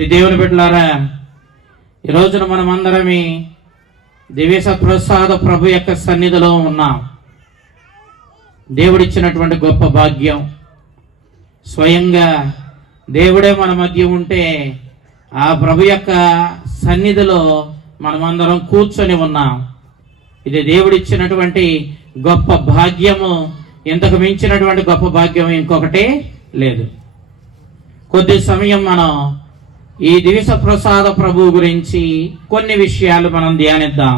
దేవుని బిడ్డలారా, ఈ రోజున మనం అందరమే దివ్య సత్ప్రసాద ప్రభు యొక్క సన్నిధిలో ఉన్నాం. దేవుడిచ్చినటువంటి గొప్ప భాగ్యం. స్వయంగా దేవుడే మన మధ్య ఉంటే ఆ ప్రభు యొక్క సన్నిధిలో మనమందరం కూర్చొని ఉన్నాం. ఇది దేవుడిచ్చినటువంటి గొప్ప భాగ్యము. ఇంతకు మించినటువంటి గొప్ప భాగ్యం ఇంకొకటి లేదు. కొద్ది సమయం మనం ఈ దివ్య ప్రసాద ప్రభు గురించి కొన్ని విషయాలు మనం ధ్యానిద్దాం.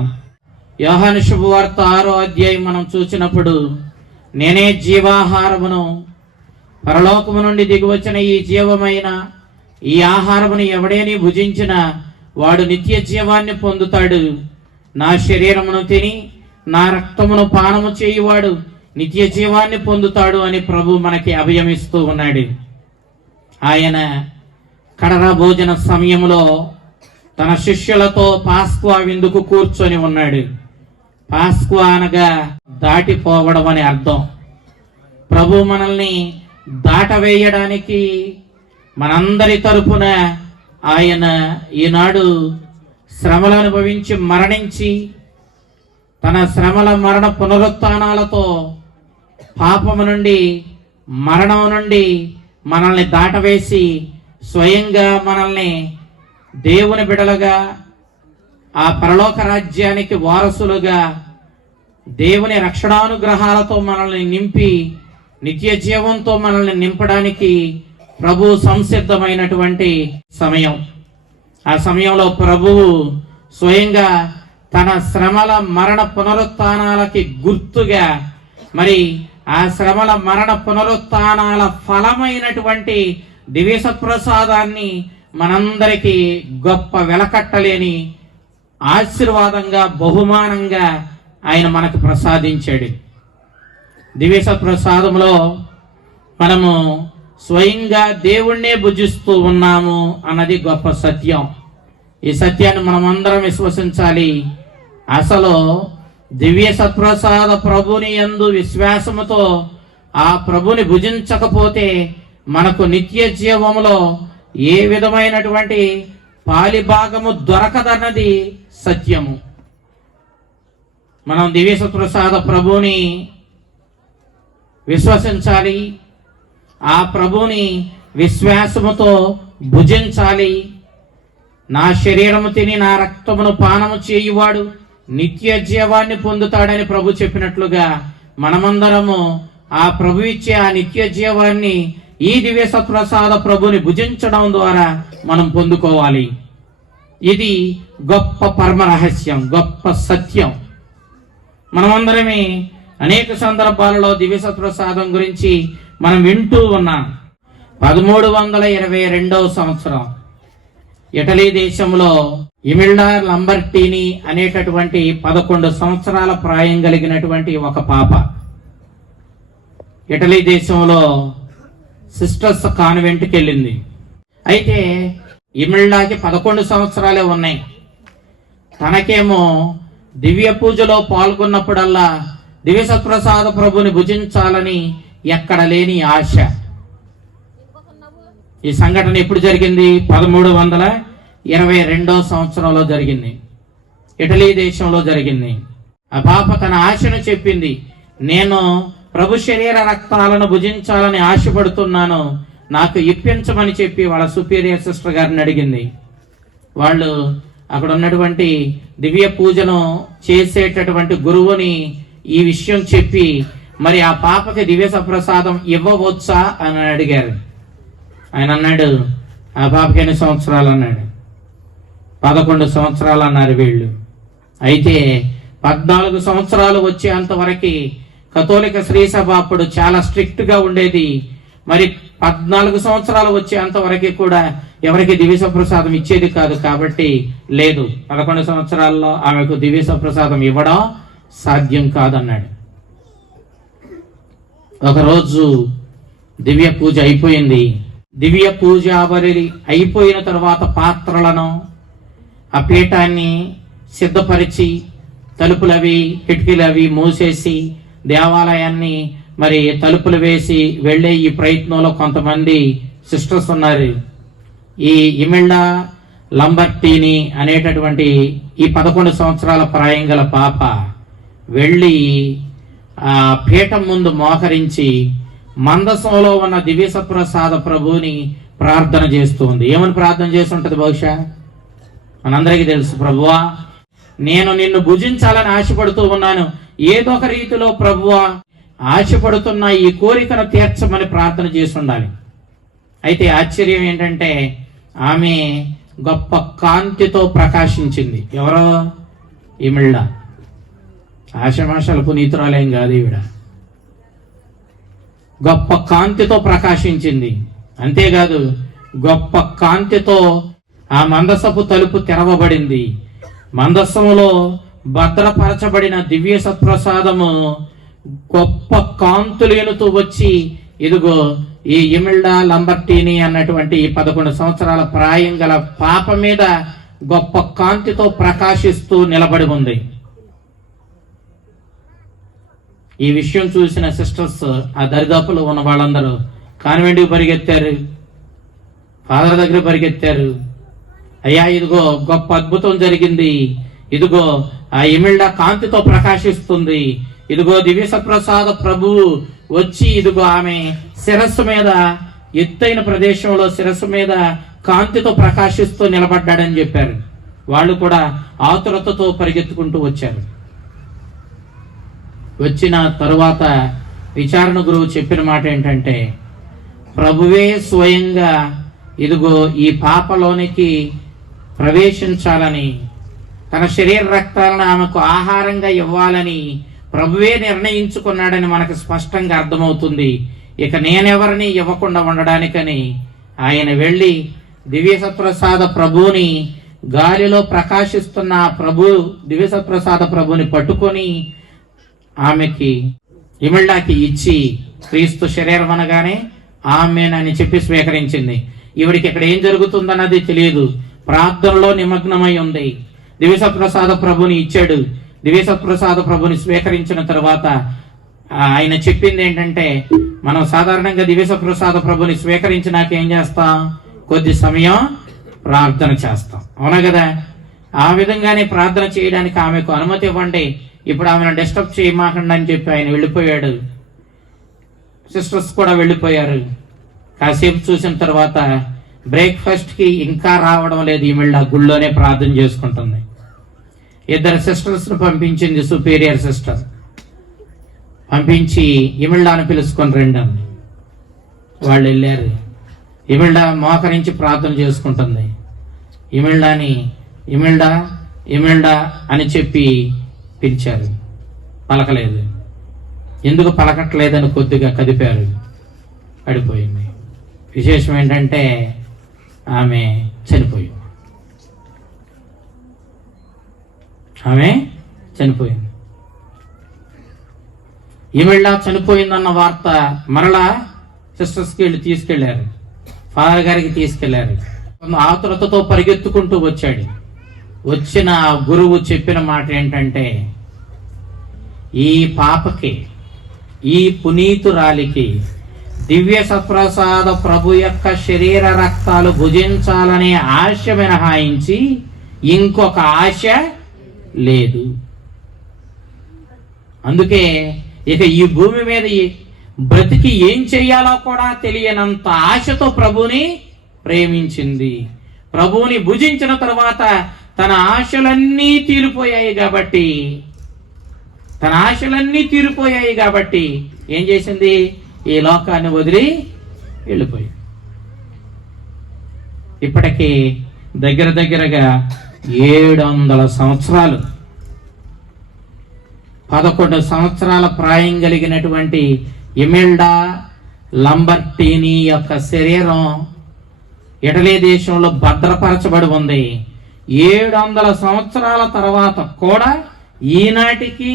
యోహాను శుభవార్త 6వ అధ్యాయం మనం చూసినప్పుడు, నేనే జీవాహారమును, పరలోకము నుండి దిగివచ్చిన ఈ జీవమైన ఈ ఆహారమును ఎవడేని భుజించిన వాడు నిత్య జీవాన్ని పొందుతాడు. నా శరీరమును తిని నా రక్తమును పానము చేయువాడు నిత్య జీవాన్ని పొందుతాడు అని ప్రభు మనకి అభయమిస్తూ ఉన్నాడు. ఆయన కడర భోజన సమయంలో తన శిష్యులతో పాస్క్వా విందుకు కూర్చొని ఉన్నాడు. పాస్క్వా అనగా దాటిపోవడం అని అర్థం. ప్రభు మనల్ని దాటవేయడానికి మనందరి తరపున ఆయన ఈనాడు శ్రమలు అనుభవించి మరణించి తన శ్రమల మరణ పునరుత్థానాలతో పాపము నుండి మరణం నుండి మనల్ని దాటవేసి స్వయంగా మనల్ని దేవుని బిడలుగా ఆ పరలోక రాజ్యానికి వారసులుగా దేవుని రక్షణానుగ్రహాలతో మనల్ని నింపి నిత్య జీవంతో మనల్ని నింపడానికి ప్రభు సంసిద్ధమైనటువంటి సమయం. ఆ సమయంలో ప్రభువు స్వయంగా తన శ్రమల మరణ పునరుత్థానాలకి గుర్తుగా మరి ఆ శ్రమల మరణ పునరుత్థానాల ఫలమైనటువంటి దివ్య సత్ప్రసాదాన్ని మనందరికీ గొప్ప వెలకట్టలేని ఆశీర్వాదంగా బహుమానంగా ఆయన మనకు ప్రసాదించాడు. దివ్య సత్ప్రసాదంలో మనము స్వయంగా దేవుణ్ణే భుజిస్తూ ఉన్నాము అన్నది గొప్ప సత్యం. ఈ సత్యాన్ని మనం అందరం విశ్వసించాలి. అసలు దివ్య సత్ప్రసాద ప్రభుని యందు విశ్వాసముతో ఆ ప్రభుని భుజించకపోతే మనకు నిత్య జీవములో ఏ విధమైనటువంటి పాలిభాగము దొరకదన్నది సత్యము. మనం దివ్య సత్ప్రసాద ప్రభుని విశ్వసించాలి. ఆ ప్రభుని విశ్వాసముతో భుజించాలి. నా శరీరము తిని నా రక్తమును పానము చేయువాడు నిత్య జీవాన్ని పొందుతాడని ప్రభు చెప్పినట్లుగా మనమందరము ఆ ప్రభు ఇచ్చే ఆ నిత్య జీవాన్ని ఈ దివ్య సత్ప్రసాద ప్రభుని భుజించడం ద్వారా మనం పొందుకోవాలి. ఇది గొప్ప పరమ రహస్యం, గొప్ప సత్యం. మనమందరమే అనేక సందర్భాలలో దివ్య సత్ప్రసాదం గురించి మనం వింటూ ఉన్నాం. 1322వ సంవత్సరం ఇటలీ దేశంలో ఇమిల్డా లంబర్టీని అనేటటువంటి 11 సంవత్సరాల ప్రాయం కలిగినటువంటి ఒక పాప ఇటలీ దేశంలో సిస్టర్స్ కాన్వెంట్కి వెళ్ళింది. అయితే ఇమిల్డాకి 11 సంవత్సరాలే ఉన్నాయి. తనకేమో దివ్య పూజలో పాల్గొన్నప్పుడల్లా దివ్య సత్ప్రసాద ప్రభుని భుజించాలని ఎక్కడ లేని ఆశ. ఈ సంఘటన ఎప్పుడు జరిగింది? 1322వ సంవత్సరంలో జరిగింది. ఇటలీ దేశంలో జరిగింది. ఆ పాప తన ఆశను చెప్పింది. నేను ప్రభు శరీర రక్తాలను భుజించాలని ఆశపడుతున్నాను, నాకు ఇప్పించమని చెప్పి వాళ్ళ సుపీరియర్ సిస్టర్ గారిని అడిగింది. వాళ్ళు అక్కడ ఉన్నటువంటి దివ్య పూజను చేసేటటువంటి గురువుని ఈ విషయం చెప్పి, మరి ఆ పాపకి దివ్య సప్రసాదం ఇవ్వవచ్చా అని అడిగారు. ఆయన అన్నాడు, ఆ పాపకి ఎన్ని సంవత్సరాలు అన్నాడు. 11 సంవత్సరాలు అన్నారు వీళ్ళు. అయితే 14 సంవత్సరాలు వచ్చేంతవరకు కథోలిక శ్రీసభ అప్పుడు చాలా స్ట్రిక్ట్ గా ఉండేది. మరి 14 సంవత్సరాలు వచ్చేంతవరకు కూడా ఎవరికి దివ్య సప్రసాదం ఇచ్చేది కాదు. కాబట్టి లేదు, 11 సంవత్సరాల్లో ఆమెకు దివ్య సప్రసాదం ఇవ్వడం సాధ్యం కాదన్నాడు. ఒకరోజు దివ్య పూజ అయిపోయింది. దివ్య పూజ అయిపోయిన తర్వాత పాత్రలను, ఆ పీఠాన్ని సిద్ధపరిచి తలుపులవి కిటికీలవి మూసేసి దేవాలయాన్ని మరి తలుపులు వేసి వెళ్ళే ఈ ప్రయత్నంలో కొంతమంది సిస్టర్స్ ఉన్నారు. ఈ ఇమిల్డా లంబర్టీని అనేటటువంటి ఈ 11 సంవత్సరాల ప్రాయం గల పాప వెళ్ళి ఆ పీఠం ముందు మోకరించి మందసంలో ఉన్న దివ్యసప్రసాద ప్రభువుని ప్రార్థన చేస్తుంది. ఏమని ప్రార్థన చేస్తుంటది? బహుశా మనందరికీ తెలుసు, ప్రభువా నేను నిన్ను భుజించాలని ఆశపడుతూ ఉన్నాను, ఏదో ఒక రీతిలో ప్రభువా ఆశపడుతున్న ఈ కోరికను తీర్చమని ప్రార్థన చేసి ఉండాలి. అయితే ఆశ్చర్యం ఏంటంటే ఆమె గొప్ప కాంతితో ప్రకాశించింది. ఎవరో? ఇమిల్డా. ఆశమాషాల పునీతురాలేం కాదు ఈవిడ. గొప్ప కాంతితో ప్రకాశించింది. అంతేకాదు, గొప్ప కాంతితో ఆ మందసపు తలుపు తెరవబడింది. మందసములో భద్రపరచబడిన దివ్య సత్ప్రసాదము గొప్ప కాంతులేనుతూ వచ్చి ఇదిగో ఈ ఇమిల్డా లంబర్టీని అన్నటువంటి 11 సంవత్సరాల ప్రాయం గల పాప మీద గొప్ప కాంతితో ప్రకాశిస్తూ నిలబడి ఉంది. ఈ విషయం చూసిన సిస్టర్స్, ఆ దరిదాపులో ఉన్న వాళ్ళందరూ కాన్వెంట్కి పరిగెత్తారు, ఫాదర్ దగ్గర పరిగెత్తారు. అయ్యా ఇదిగో గొప్ప అద్భుతం జరిగింది, ఇదిగో ఆ ఇమిల్డా కాంతితో ప్రకాశిస్తుంది, ఇదిగో దివ్య సప్రసాద ప్రభువు వచ్చి ఇదిగో ఆమె శిరస్సు మీద, ఎత్తైన ప్రదేశంలో శిరస్సు మీద కాంతితో ప్రకాశిస్తూ నిలబడ్డాడని చెప్పారు. వాళ్ళు కూడా ఆతురతతో పరిగెత్తుకుంటూ వచ్చారు. వచ్చిన తరువాత విచారణ గురువు చెప్పిన మాట ఏంటంటే, ప్రభువే స్వయంగా ఇదిగో ఈ పాపలోనికి ప్రవేశించాలని, తన శరీర రక్తాలను ఆమెకు ఆహారంగా ఇవ్వాలని ప్రభువే నిర్ణయించుకున్నాడని మనకు స్పష్టంగా అర్థమవుతుంది. ఇక నేనెవరిని ఇవ్వకుండా ఉండడానికని ఆయన వెళ్ళి దివ్య సత్ప్రసాద ప్రభువుని, గాలిలో ప్రకాశిస్తున్న దివ్య సత్ప్రసాద ప్రభుని పట్టుకొని ఆమెకి, ఇమిల్డాకి ఇచ్చి క్రీస్తు శరీరం అనగానే ఆమెనని చెప్పి స్వీకరించింది. ఈవిడికి ఇక్కడ ఏం జరుగుతుందన్నది తెలియదు, ప్రార్థనలో నిమగ్నమై ఉంది. దివ్య సత్ప్రసాద ప్రభుని ఇచ్చాడు. దివ్య సత్ప్రసాద ప్రభుని స్వీకరించిన తర్వాత ఆయన చెప్పింది ఏంటంటే, మనం సాధారణంగా దివ్య సత్ప్రసాద ప్రభుని స్వీకరించినాక ఏం చేస్తాం? కొద్ది సమయం ప్రార్థన చేస్తాం, అవునా కదా? ఆ విధంగానే ప్రార్థన చేయడానికి ఆమెకు అనుమతి ఇవ్వండి, ఇప్పుడు ఆమెను డిస్టర్బ్ చేయమాకండి అని చెప్పి ఆయన వెళ్ళిపోయాడు. సిస్టర్స్ కూడా వెళ్ళిపోయారు. కాసేపు చూసిన తర్వాత బ్రేక్ఫాస్ట్ కి ఇంకా రావడం లేదు, ఈమెళ్ళ గుళ్ళోనే ప్రార్థన చేసుకుంటుంది. 2 సిస్టర్స్ ను పంపించింది, సుపీరియర్ సిస్టర్ పంపించి ఇమిల్డాను పిలుచుకొని రండి అంది. వాళ్ళు వెళ్ళారు. ఇమిల్డా మోకరించి ప్రార్థన చేసుకుంటుంది. ఇమిల్డాని ఇమిల్డా ఇమిల్డా అని చెప్పి పిలిచారు, పలకలేదు. ఎందుకు పలకట్లేదని కొద్దిగా కదిపారు, పడిపోయింది. విశేషం ఏంటంటే ఆమె చనిపోయింది. ఇమిల్డా చనిపోయిందన్న వార్త మరలా సిస్టర్స్కి వెళ్ళి తీసుకెళ్లారు, ఫాదర్ గారికి తీసుకెళ్లారు. ఆతురతతో పరిగెత్తుకుంటూ వచ్చాడు. వచ్చిన గురువు చెప్పిన మాట ఏంటంటే, ఈ పాపకి, ఈ పునీతురాలికి దివ్య సత్ప్రసాద ప్రభు యొక్క శరీర రక్తాలు భుజించాలనే ఆశ మినహాయించి ఇంకొక ఆశ లేదు. అందుకే ఇక ఈ భూమి మీద బ్రతికి ఏం చెయ్యాలో కూడా తెలియనంత ఆశతో ప్రభుని ప్రేమించింది. ప్రభువుని భుజించిన తర్వాత తన ఆశలన్నీ తీరిపోయాయి కాబట్టి ఏం చేసింది? ఈ లోకాన్ని వదిలి వెళ్ళిపోయింది. ఇప్పటికీ దగ్గరగా 700 సంవత్సరాలు, 11 సంవత్సరాల ప్రాయం కలిగినటువంటి ఇమిల్డా లంబర్టీని యొక్క శరీరం ఇటలీ దేశంలో భద్రపరచబడి ఉంది. 700 సంవత్సరాల తర్వాత కూడా ఈనాటికి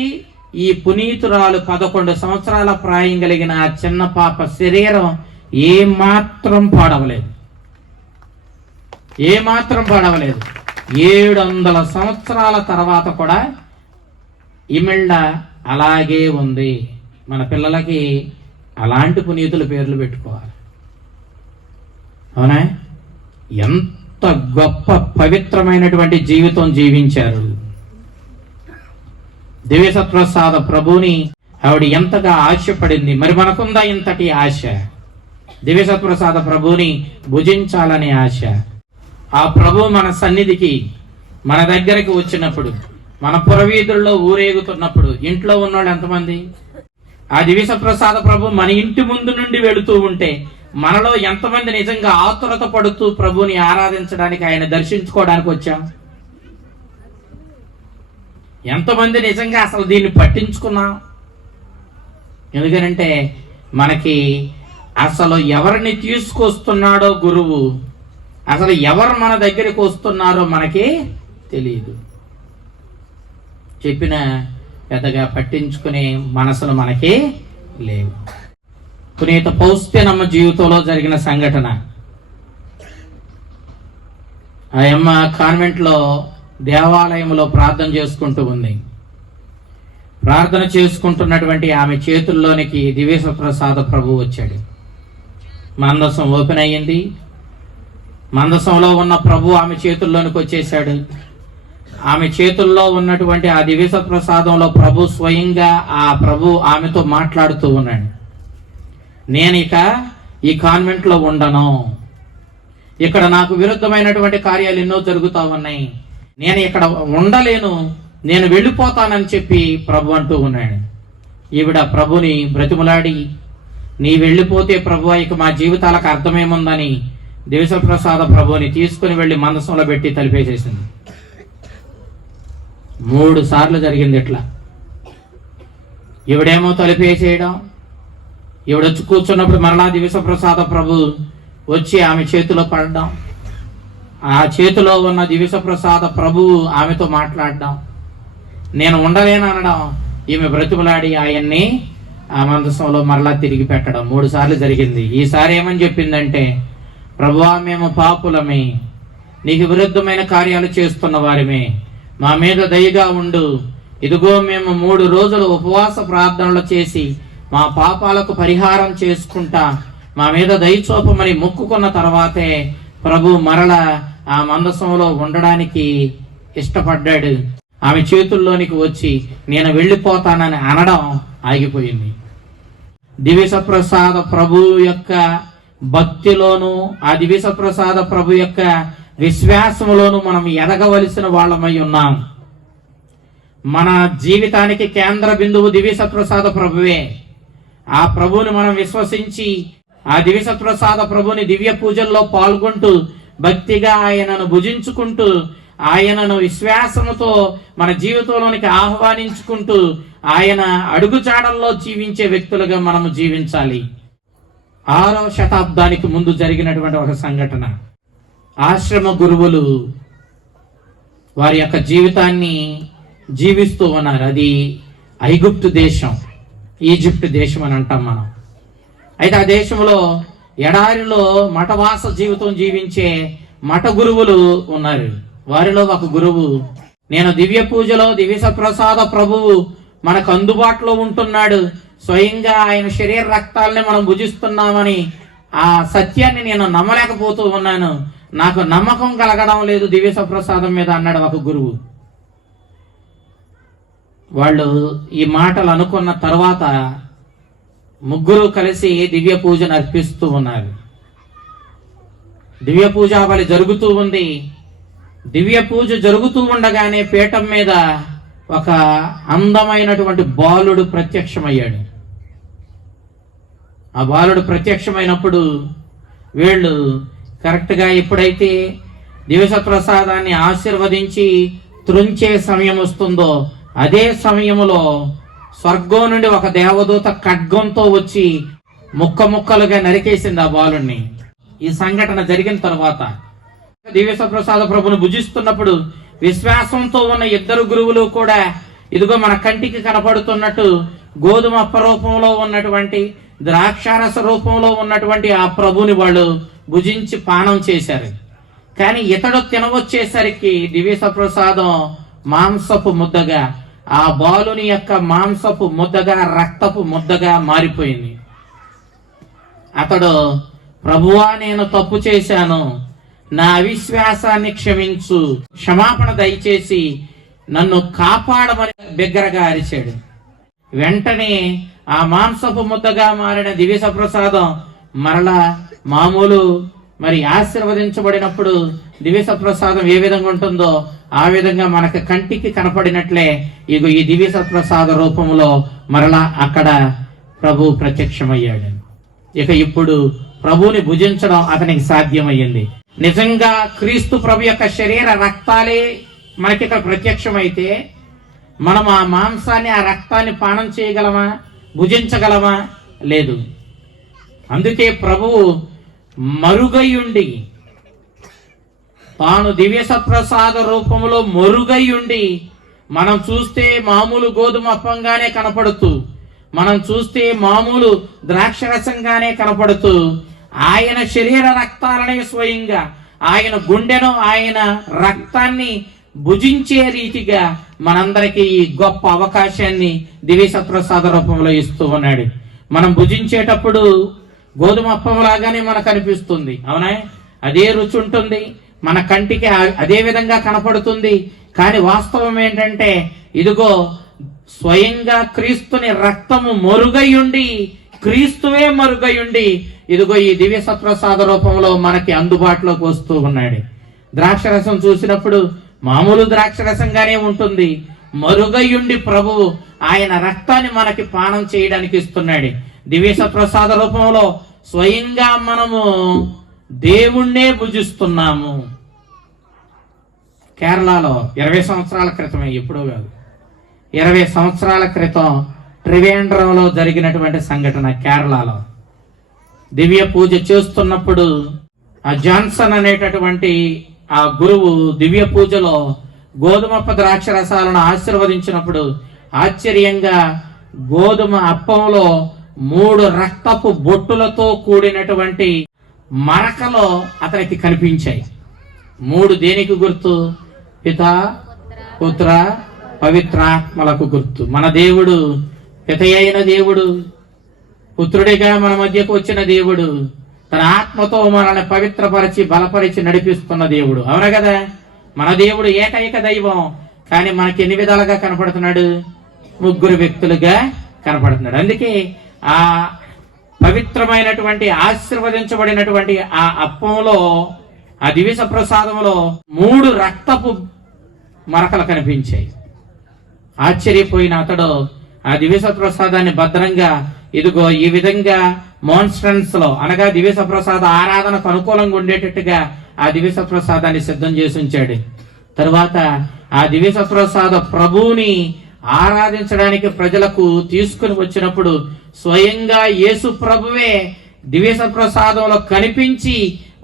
ఈ పునీతురాలు 11 సంవత్సరాల ప్రాయం కలిగిన ఆ చిన్న పాప శరీరం ఏమాత్రం పాడవలేదు. 700 సంవత్సరాల తర్వాత కూడా ఇమిల్డా అలాగే ఉంది. మన పిల్లలకి అలాంటి పునీతుల పేర్లు పెట్టుకోవాలి, అవునా? ఎంత గొప్ప పవిత్రమైనటువంటి జీవితం జీవించారు. దివ్యసత్ప్రసాద ప్రభువుని ఆవిడ ఎంతగా ఆశపడింది. మరి మనకుందా ఇంతటి ఆశ? దివ్యసత్ప్రసాద ప్రభువుని భుజించాలనే ఆశ. ఆ ప్రభు మన సన్నిధికి, మన దగ్గరికి వచ్చినప్పుడు, మన పురవీధుల్లో ఊరేగుతున్నప్పుడు ఇంట్లో ఉన్నవాళ్ళు ఎంతమంది? ఆ దివ్యసత్ప్రసాద ప్రభు మన ఇంటి ముందు నుండి వెళుతూ ఉంటే మనలో ఎంతమంది నిజంగా ఆతురత పడుతూ ప్రభుని ఆరాధించడానికి, ఆయన దర్శించుకోవడానికి వచ్చాం? ఎంతమంది నిజంగా అసలు దీన్ని పట్టించుకున్నాం? ఎందుకనంటే మనకి అసలు ఎవరిని తీసుకొస్తున్నాడో గురువు, అసలు ఎవరు మన దగ్గరికి వస్తున్నారో మనకి తెలియదు. చెప్పిన పెద్దగా పట్టించుకునే మనసులు మనకి లేవు. పునీత పౌస్త్యనమ్మ జీవితంలో జరిగిన సంఘటన. ఆ అమ్మ కాన్వెంట్లో దేవాలయంలో ప్రార్థన చేసుకుంటూ ఉంది. ప్రార్థన చేసుకుంటున్నటువంటి ఆమె చేతుల్లోనికి దివ్యసత్ప్రసాద ప్రభు వచ్చాడు. మందసం ఓపెన్ అయ్యింది. మందసంలో ఉన్న ప్రభు ఆమె చేతుల్లోనికి వచ్చేసాడు. ఆమె చేతుల్లో ఉన్నటువంటి ఆ దివ్యసత్ప్రసాదంలో ప్రభు స్వయంగా ఆ ప్రభు ఆమెతో మాట్లాడుతూ ఉన్నాడు. నేను ఇక ఈ కాన్వెంట్లో ఉండను, ఇక్కడ నాకు విరుద్ధమైనటువంటి కార్యాలు ఎన్నో జరుగుతూ ఉన్నాయి, నేను ఇక్కడ ఉండలేను, నేను వెళ్ళిపోతానని చెప్పి ప్రభు అంటూ ఉన్నాడు. ఈవిడ ప్రభుని బ్రతిములాడి, నీ వెళ్ళిపోతే ప్రభు ఇక మా జీవితాలకు అర్థమేముందని దివ్యసత్ప్రసాద ప్రభుని తీసుకుని వెళ్ళి మందసంలో పెట్టి తలిపేసేసింది. 3 సార్లు జరిగింది ఇట్లా. ఈవిడేమో తలిపేసేయడం, ఈవిడొచ్చి కూర్చున్నప్పుడు మరలా దివ్యసత్ప్రసాద ప్రభు వచ్చి ఆమె చేతిలో పడడం, ఆ చేతిలో ఉన్న దివ్యసత్ప్రసాద ప్రభువు ఆమెతో మాట్లాడడం, నేను ఉండలేను అనడం, ఈమె బ్రతిమలాడి ఆయన్ని ఆ మందసంలో మరలా తిరిగి పెట్టడం 3 సార్లు జరిగింది. ఈసారి ఏమని చెప్పిందంటే, ప్రభువా, మేము పాపులమే, నీకు విరుద్ధమైన కార్యాలు చేస్తున్న వారిమే, మా మీద దయగా ఉండు. ఇదిగో మేము 3 రోజులు ఉపవాస ప్రార్థనలు చేసి మా పాపాలకు పరిహారం చేసుకుంటా మా మీద దయచూపమని మొక్కుకున్న తర్వాతే ప్రభు మరల ఆ మందసంలో ఉండడానికి ఇష్టపడ్డాడు. ఆమె చేతుల్లోనికి వచ్చి నేను వెళ్ళిపోతానని అనడం ఆగిపోయింది. దివ్యసత్ప్రసాద ప్రభు యొక్క భక్తిలోను, ఆ దివ్యసత్ప్రసాద ప్రభు యొక్క విశ్వాసములోను మనం ఎదగవలసిన వాళ్ళమై ఉన్నాం. మన జీవితానికి కేంద్ర బిందువు దివ్యసత్ప్రసాద ప్రభువే. ఆ ప్రభువుని మనం విశ్వసించి ఆ దివ్యసత్ప్రసాద ప్రభుని దివ్య పూజల్లో పాల్గొంటూ భక్తిగా ఆయనను భుజించుకుంటూ ఆయనను విశ్వాసముతో మన జీవితంలోనికి ఆహ్వానించుకుంటూ ఆయన అడుగుజాడల్లో జీవించే వ్యక్తులుగా మనము జీవించాలి. 6వ శతాబ్దానికి ముందు జరిగినటువంటి ఒక సంఘటన. ఆశ్రమ గురువులు వారి యొక్క జీవితాన్ని జీవిస్తూ ఉన్నారు. అది ఐగుప్తు దేశం, ఈజిప్ట్ దేశం అని అంటాం మనం. అయితే ఆ దేశంలో ఎడారిలో మఠవాస జీవితం జీవించే మఠ గురువులు ఉన్నారు. వారిలో ఒక గురువు, నేను దివ్య పూజలో దివ్యసత్ప్రసాద ప్రభువు మనకు అందుబాటులో ఉంటున్నాడు, స్వయంగా ఆయన శరీర రక్తాలని మనం భుజిస్తున్నామని ఆ సత్యాన్ని నేను నమ్మలేకపోతూ ఉన్నాను, నాకు నమ్మకం కలగడం లేదు దివ్యసత్ప్రసాదం మీద అన్నాడు ఒక గురువు. వాళ్ళు ఈ మాటలు అనుకున్న తర్వాత ముగ్గురు కలిసి దివ్య పూజను అర్పిస్తూ ఉన్నారు. దివ్య పూజావళి జరుగుతూ ఉంది. దివ్య పూజ జరుగుతూ ఉండగానే పీఠం మీద ఒక అందమైనటువంటి బాలుడు ప్రత్యక్షమయ్యాడు. ఆ బాలుడు ప్రత్యక్షమైనప్పుడు వీళ్ళు కరెక్ట్గా ఎప్పుడైతే దివ్యసత్ప్రసాదాన్ని ఆశీర్వదించి త్రుంచే సమయం వస్తుందో అదే సమయంలో స్వర్గం నుండి ఒక దేవదూత ఖడ్గంతో వచ్చి ముక్కలుగా నరికేసింది ఆ బాలుడిని. ఈ సంఘటన జరిగిన తర్వాత దివ్యసత్ప్రసాద ప్రభుని భుజిస్తున్నప్పుడు విశ్వాసంతో ఉన్న 2 గురువులు కూడా ఇదిగో మన కంటికి కనపడుతున్నట్టు గోధుమ అప్పరూపంలో ఉన్నటువంటి ద్రాక్షారస రూపంలో ఉన్నటువంటి ఆ ప్రభుని వాళ్ళు భుజించి పానం చేశారు. కానీ ఇతడు తినవచ్చేసరికి దివ్యసత్ప్రసాదం మాంసపు ముద్దగా, ఆ బాలుని యొక్క మాంసపు ముద్దగా, రక్తపు ముద్దగా మారిపోయింది. అతడు, ప్రభువా, నేను తప్పు చేశాను, నా అవిశ్వాసాన్ని క్షమించు, క్షమాపణ దయచేసి నన్ను కాపాడమని బిగ్గరగా అరిచాడు. వెంటనే ఆ మాంసపు ముద్దగా మారిన దివ్య సప్రసాదం మరలా మామూలు మరి ఆశీర్వదించబడినప్పుడు దివ్య సప్రసాదం ఏ విధంగా ఉంటుందో ఆ విధంగా మనకు కంటికి కనపడినట్లే ఇగో ఈ దివ్య సప్రసాద రూపంలో మరలా అక్కడ ప్రభు ప్రత్యక్షమయ్యాడు. ఇక ఇప్పుడు ప్రభువుని భుజించడం అతనికి సాధ్యమయ్యింది. నిజంగా క్రీస్తు ప్రభు యొక్క శరీర రక్తాలే మనకి ఇక్కడ ప్రత్యక్షమైతే మనం ఆ మాంసాన్ని ఆ రక్తాన్ని పానం చేయగలమా, భుజించగలమా? లేదు. అందుకే ప్రభువు మరుగైయుండి, తాను దివ్య సప్రసాద రూపంలో మరుగైయుండి, మనం చూస్తే మామూలు గోధుమ అప్పంగానే కనపడుతూ, మనం చూస్తే మామూలు ద్రాక్షరసంగానే కనపడుతూ, ఆయన శరీర రక్తాలనే స్వయంగా ఆయన గుండెను, ఆయన రక్తాన్ని భుజించే రీతిగా మనందరికీ ఈ గొప్ప అవకాశాన్ని దివ్య సప్రసాద రూపంలో ఇస్తూ ఉన్నాడు. మనం భుజించేటప్పుడు గోధుమ అప్పం లాగానే మనకు అనిపిస్తుంది, అవునా? అదే రుచి ఉంటుంది, మన కంటికి అదే విధంగా కనపడుతుంది. కానీ వాస్తవం ఏంటంటే ఇదిగో స్వయంగా క్రీస్తుని రక్తము మరుగైయుండి, క్రీస్తువే మరుగైయుండి ఇదిగో ఈ దివ్య సప్రసాద రూపంలో మనకి అందుబాటులోకి వస్తూ ఉన్నాడు. ద్రాక్షరసం చూసినప్పుడు మామూలు ద్రాక్షరసంగానే ఉంటుంది, మరుగైయుండి ప్రభువు ఆయన రక్తాన్ని మనకి పానం చేయడానికి ఇస్తున్నాడు. దివ్య సప్రసాద రూపంలో స్వయంగా మనము దేవుణ్ణే భుజిస్తున్నాము. కేరళలో 20 సంవత్సరాల క్రితమే, ఎప్పుడో కాదు, 20 సంవత్సరాల క్రితం త్రివేంద్రంలో జరిగినటువంటి సంఘటన. కేరళలో దివ్య పూజ చేస్తున్నప్పుడు ఆ జాన్సన్ అనేటటువంటి ఆ గురువు దివ్య పూజలో గోధుమప్ప ద్రాక్ష రసాలను ఆశీర్వదించినప్పుడు ఆశ్చర్యంగా గోధుమ అప్పంలో 3 రక్తపు బొట్టులతో కూడినటువంటి మరకలో అతనికి కనిపించాయి. 3 దేనికి గుర్తు? పితా, పుత్ర, పవిత్రాత్మలకు గుర్తు. మన దేవుడు పిత అయిన దేవుడు, పుత్రుడిగా మన మధ్యకు వచ్చిన దేవుడు, తన ఆత్మతో మనల్ని పవిత్రపరిచి బలపరిచి నడిపిస్తున్న దేవుడు, అవునా కదా? మన దేవుడు ఏకైక దైవం. కానీ మనకి ఎన్ని విధాలుగా కనపడుతున్నాడు? 3 వ్యక్తులుగా కనపడుతున్నాడు. అందుకే ఆ పవిత్రమైనటువంటి ఆశీర్వదించబడినటువంటి ఆ అప్పంలో, ఆ దివ్య ప్రసాదంలో 3 రక్తపు మరకలు కనిపించాయి. ఆశ్చర్యపోయిన అతడు ఆ దివ్య ప్రసాదాన్ని భద్రంగా ఇదిగో ఈ విధంగా మాన్స్ట్రన్స్ లో, అనగా దివ్య ప్రసాద ఆరాధనకు అనుకూలంగా ఉండేటట్టుగా ఆ దివ్య ప్రసాదాన్ని సిద్ధం చేసి ఉంచాడు. తరువాత ఆ దివ్య ప్రసాద ప్రభువుని ఆరాధించడానికి ప్రజలకు తీసుకుని వచ్చినప్పుడు స్వయంగా యేసు ప్రభువే దివ్య ప్రసాదంలో కనిపించి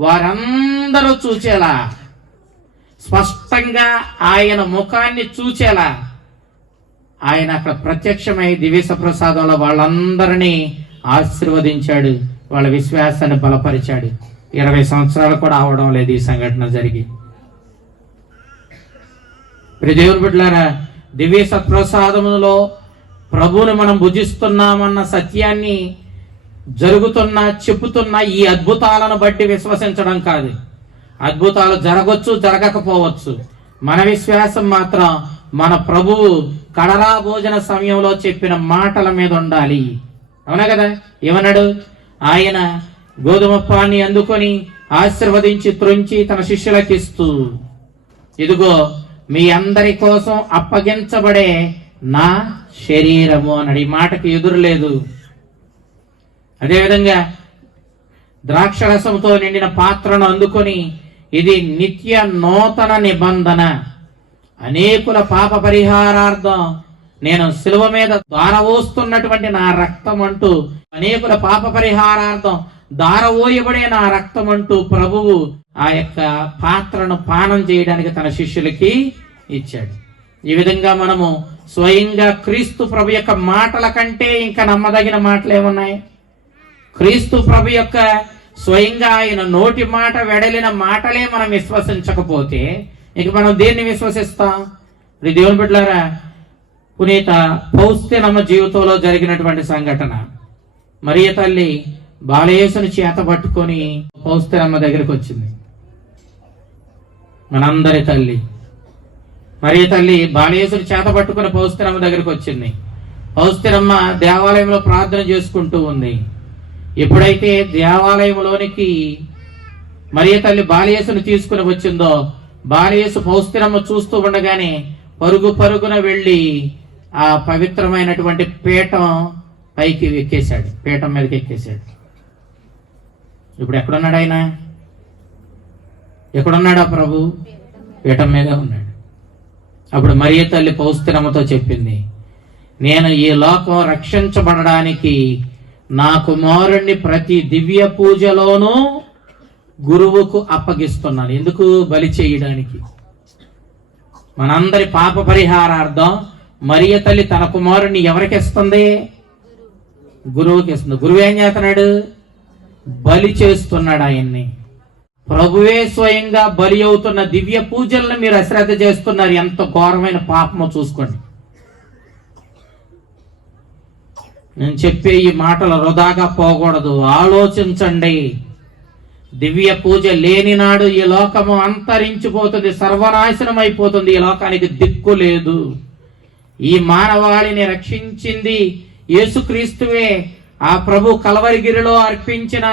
వారందరూ చూచేలా, స్పష్టంగా ఆయన ముఖాన్ని చూచేలా ఆయన అక్కడ ప్రత్యక్షమై దివ్య ప్రసాదంలో వాళ్ళందరినీ ఆశీర్వదించాడు, వాళ్ళ విశ్వాసాన్ని బలపరిచాడు. 20 సంవత్సరాలు కూడా అవడం లేదు ఈ సంఘటన జరిగి. దేవుని బిడ్డలారా, దివ్య సత్ప్రసాదములో ప్రభువుని మనం భుజిస్తున్నామన్న సత్యాన్ని జరుగుతున్న చెప్పుతున్న ఈ అద్భుతాలను బట్టి విశ్వసించడం కాదు. అద్భుతాలు జరగవచ్చు, జరగకపోవచ్చు. మన విశ్వాసం మాత్రం మన ప్రభువు కడరా భోజన సమయంలో చెప్పిన మాటల మీద ఉండాలి, అవునా కదా? ఏమన్నాడు? ఆయన గోధుమప్పాన్ని అందుకొని ఆశీర్వదించి త్రుంచి తన శిష్యులకు ఇస్తూ, ఇదిగో మీ అందరి కోసం అప్పగించబడే నా శరీరము అన్నాడు. ఈ మాటకి ఎదురు లేదు. అదేవిధంగా ద్రాక్షరసంతో నిండిన పాత్రను అందుకొని, ఇది నిత్య నూతన నిబంధన, అనేకుల పాప పరిహారార్థం నేను శిలువ మీద దారవోస్తున్నటువంటి నా రక్తం అంటూ, అనేకుల పాప పరిహారార్థం దారవోయబడే నా రక్తం అంటూ ప్రభువు ఆ యొక్క పాత్రను పానం చేయడానికి తన శిష్యులకి ఇచ్చాడు. ఈ విధంగా మనము స్వయంగా క్రీస్తు ప్రభు యొక్క మాటల కంటే ఇంకా నమ్మదగిన మాటలు ఏమున్నాయి? క్రీస్తు ప్రభు యొక్క స్వయంగా ఆయన నోటి మాట వెడలిన మాటలే మనం విశ్వసించకపోతే ఇక మనం దేన్ని విశ్వసిస్తాం? దేవుని బిడ్డలారా, పునీత పౌస్తేనమ్మ జీవితంలో జరిగినటువంటి సంఘటన. మరియ తల్లి బాలయేసుని చేత పట్టుకొని పౌస్తేనమ్మ దగ్గరికి వచ్చింది. మనందరి తల్లి మరియ తల్లి బాలయేసుని చేత పట్టుకుని పౌస్తిరమ్మ దగ్గరికి వచ్చింది. పౌస్తిరమ్మ దేవాలయంలో ప్రార్థన చేసుకుంటూ ఉంది. ఎప్పుడైతే దేవాలయంలోనికి మరియ తల్లి బాలయేసుని తీసుకుని వచ్చిందో, బాలయేసు పౌస్తిరమ్మ చూస్తూ ఉండగానే పరుగు పరుగున వెళ్ళి ఆ పవిత్రమైనటువంటి పీఠం పైకి ఎక్కేశాడు, పీఠం మీదకి ఎక్కేశాడు. ఇప్పుడు ఎక్కడున్నాడు ఆయన? ఎక్కడున్నాడా ప్రభు? పీఠం మీదే ఉన్నాడు. అప్పుడు మరియ తల్లి పౌస్తిరమ్మతో చెప్పింది, నేను ఈ లోకం రక్షించబడడానికి నా కుమారుణ్ణి ప్రతి దివ్య పూజలోనూ గురువుకు అప్పగిస్తున్నాను. ఎందుకు? బలి చేయడానికి. మనందరి పాప పరిహారార్థం మరియ తల్లి తన కుమారుణ్ణి ఎవరికి ఇస్తుంది? గురువుకి ఇస్తుంది. గురువు ఏం చేస్తున్నాడు? బలి చేస్తున్నాడు ఆయన్ని. ప్రభువే స్వయంగా బలి అవుతున్న దివ్య పూజలను మీరు అశ్రద్ధ చేస్తున్నారు. ఎంత ఘోరమైన పాపమో చూసుకోండి. నేను చెప్పే ఈ మాటలు వృధాగా పోకూడదు. ఆలోచించండి. దివ్య పూజ లేని నాడు ఈ లోకము అంతరించిపోతుంది, సర్వనాశనం అయిపోతుంది. ఈ లోకానికి దిక్కు లేదు. ఈ మానవాళిని రక్షించింది యేసుక్రీస్తువే. ఆ ప్రభు కల్వరిగిరిలో అర్పించిన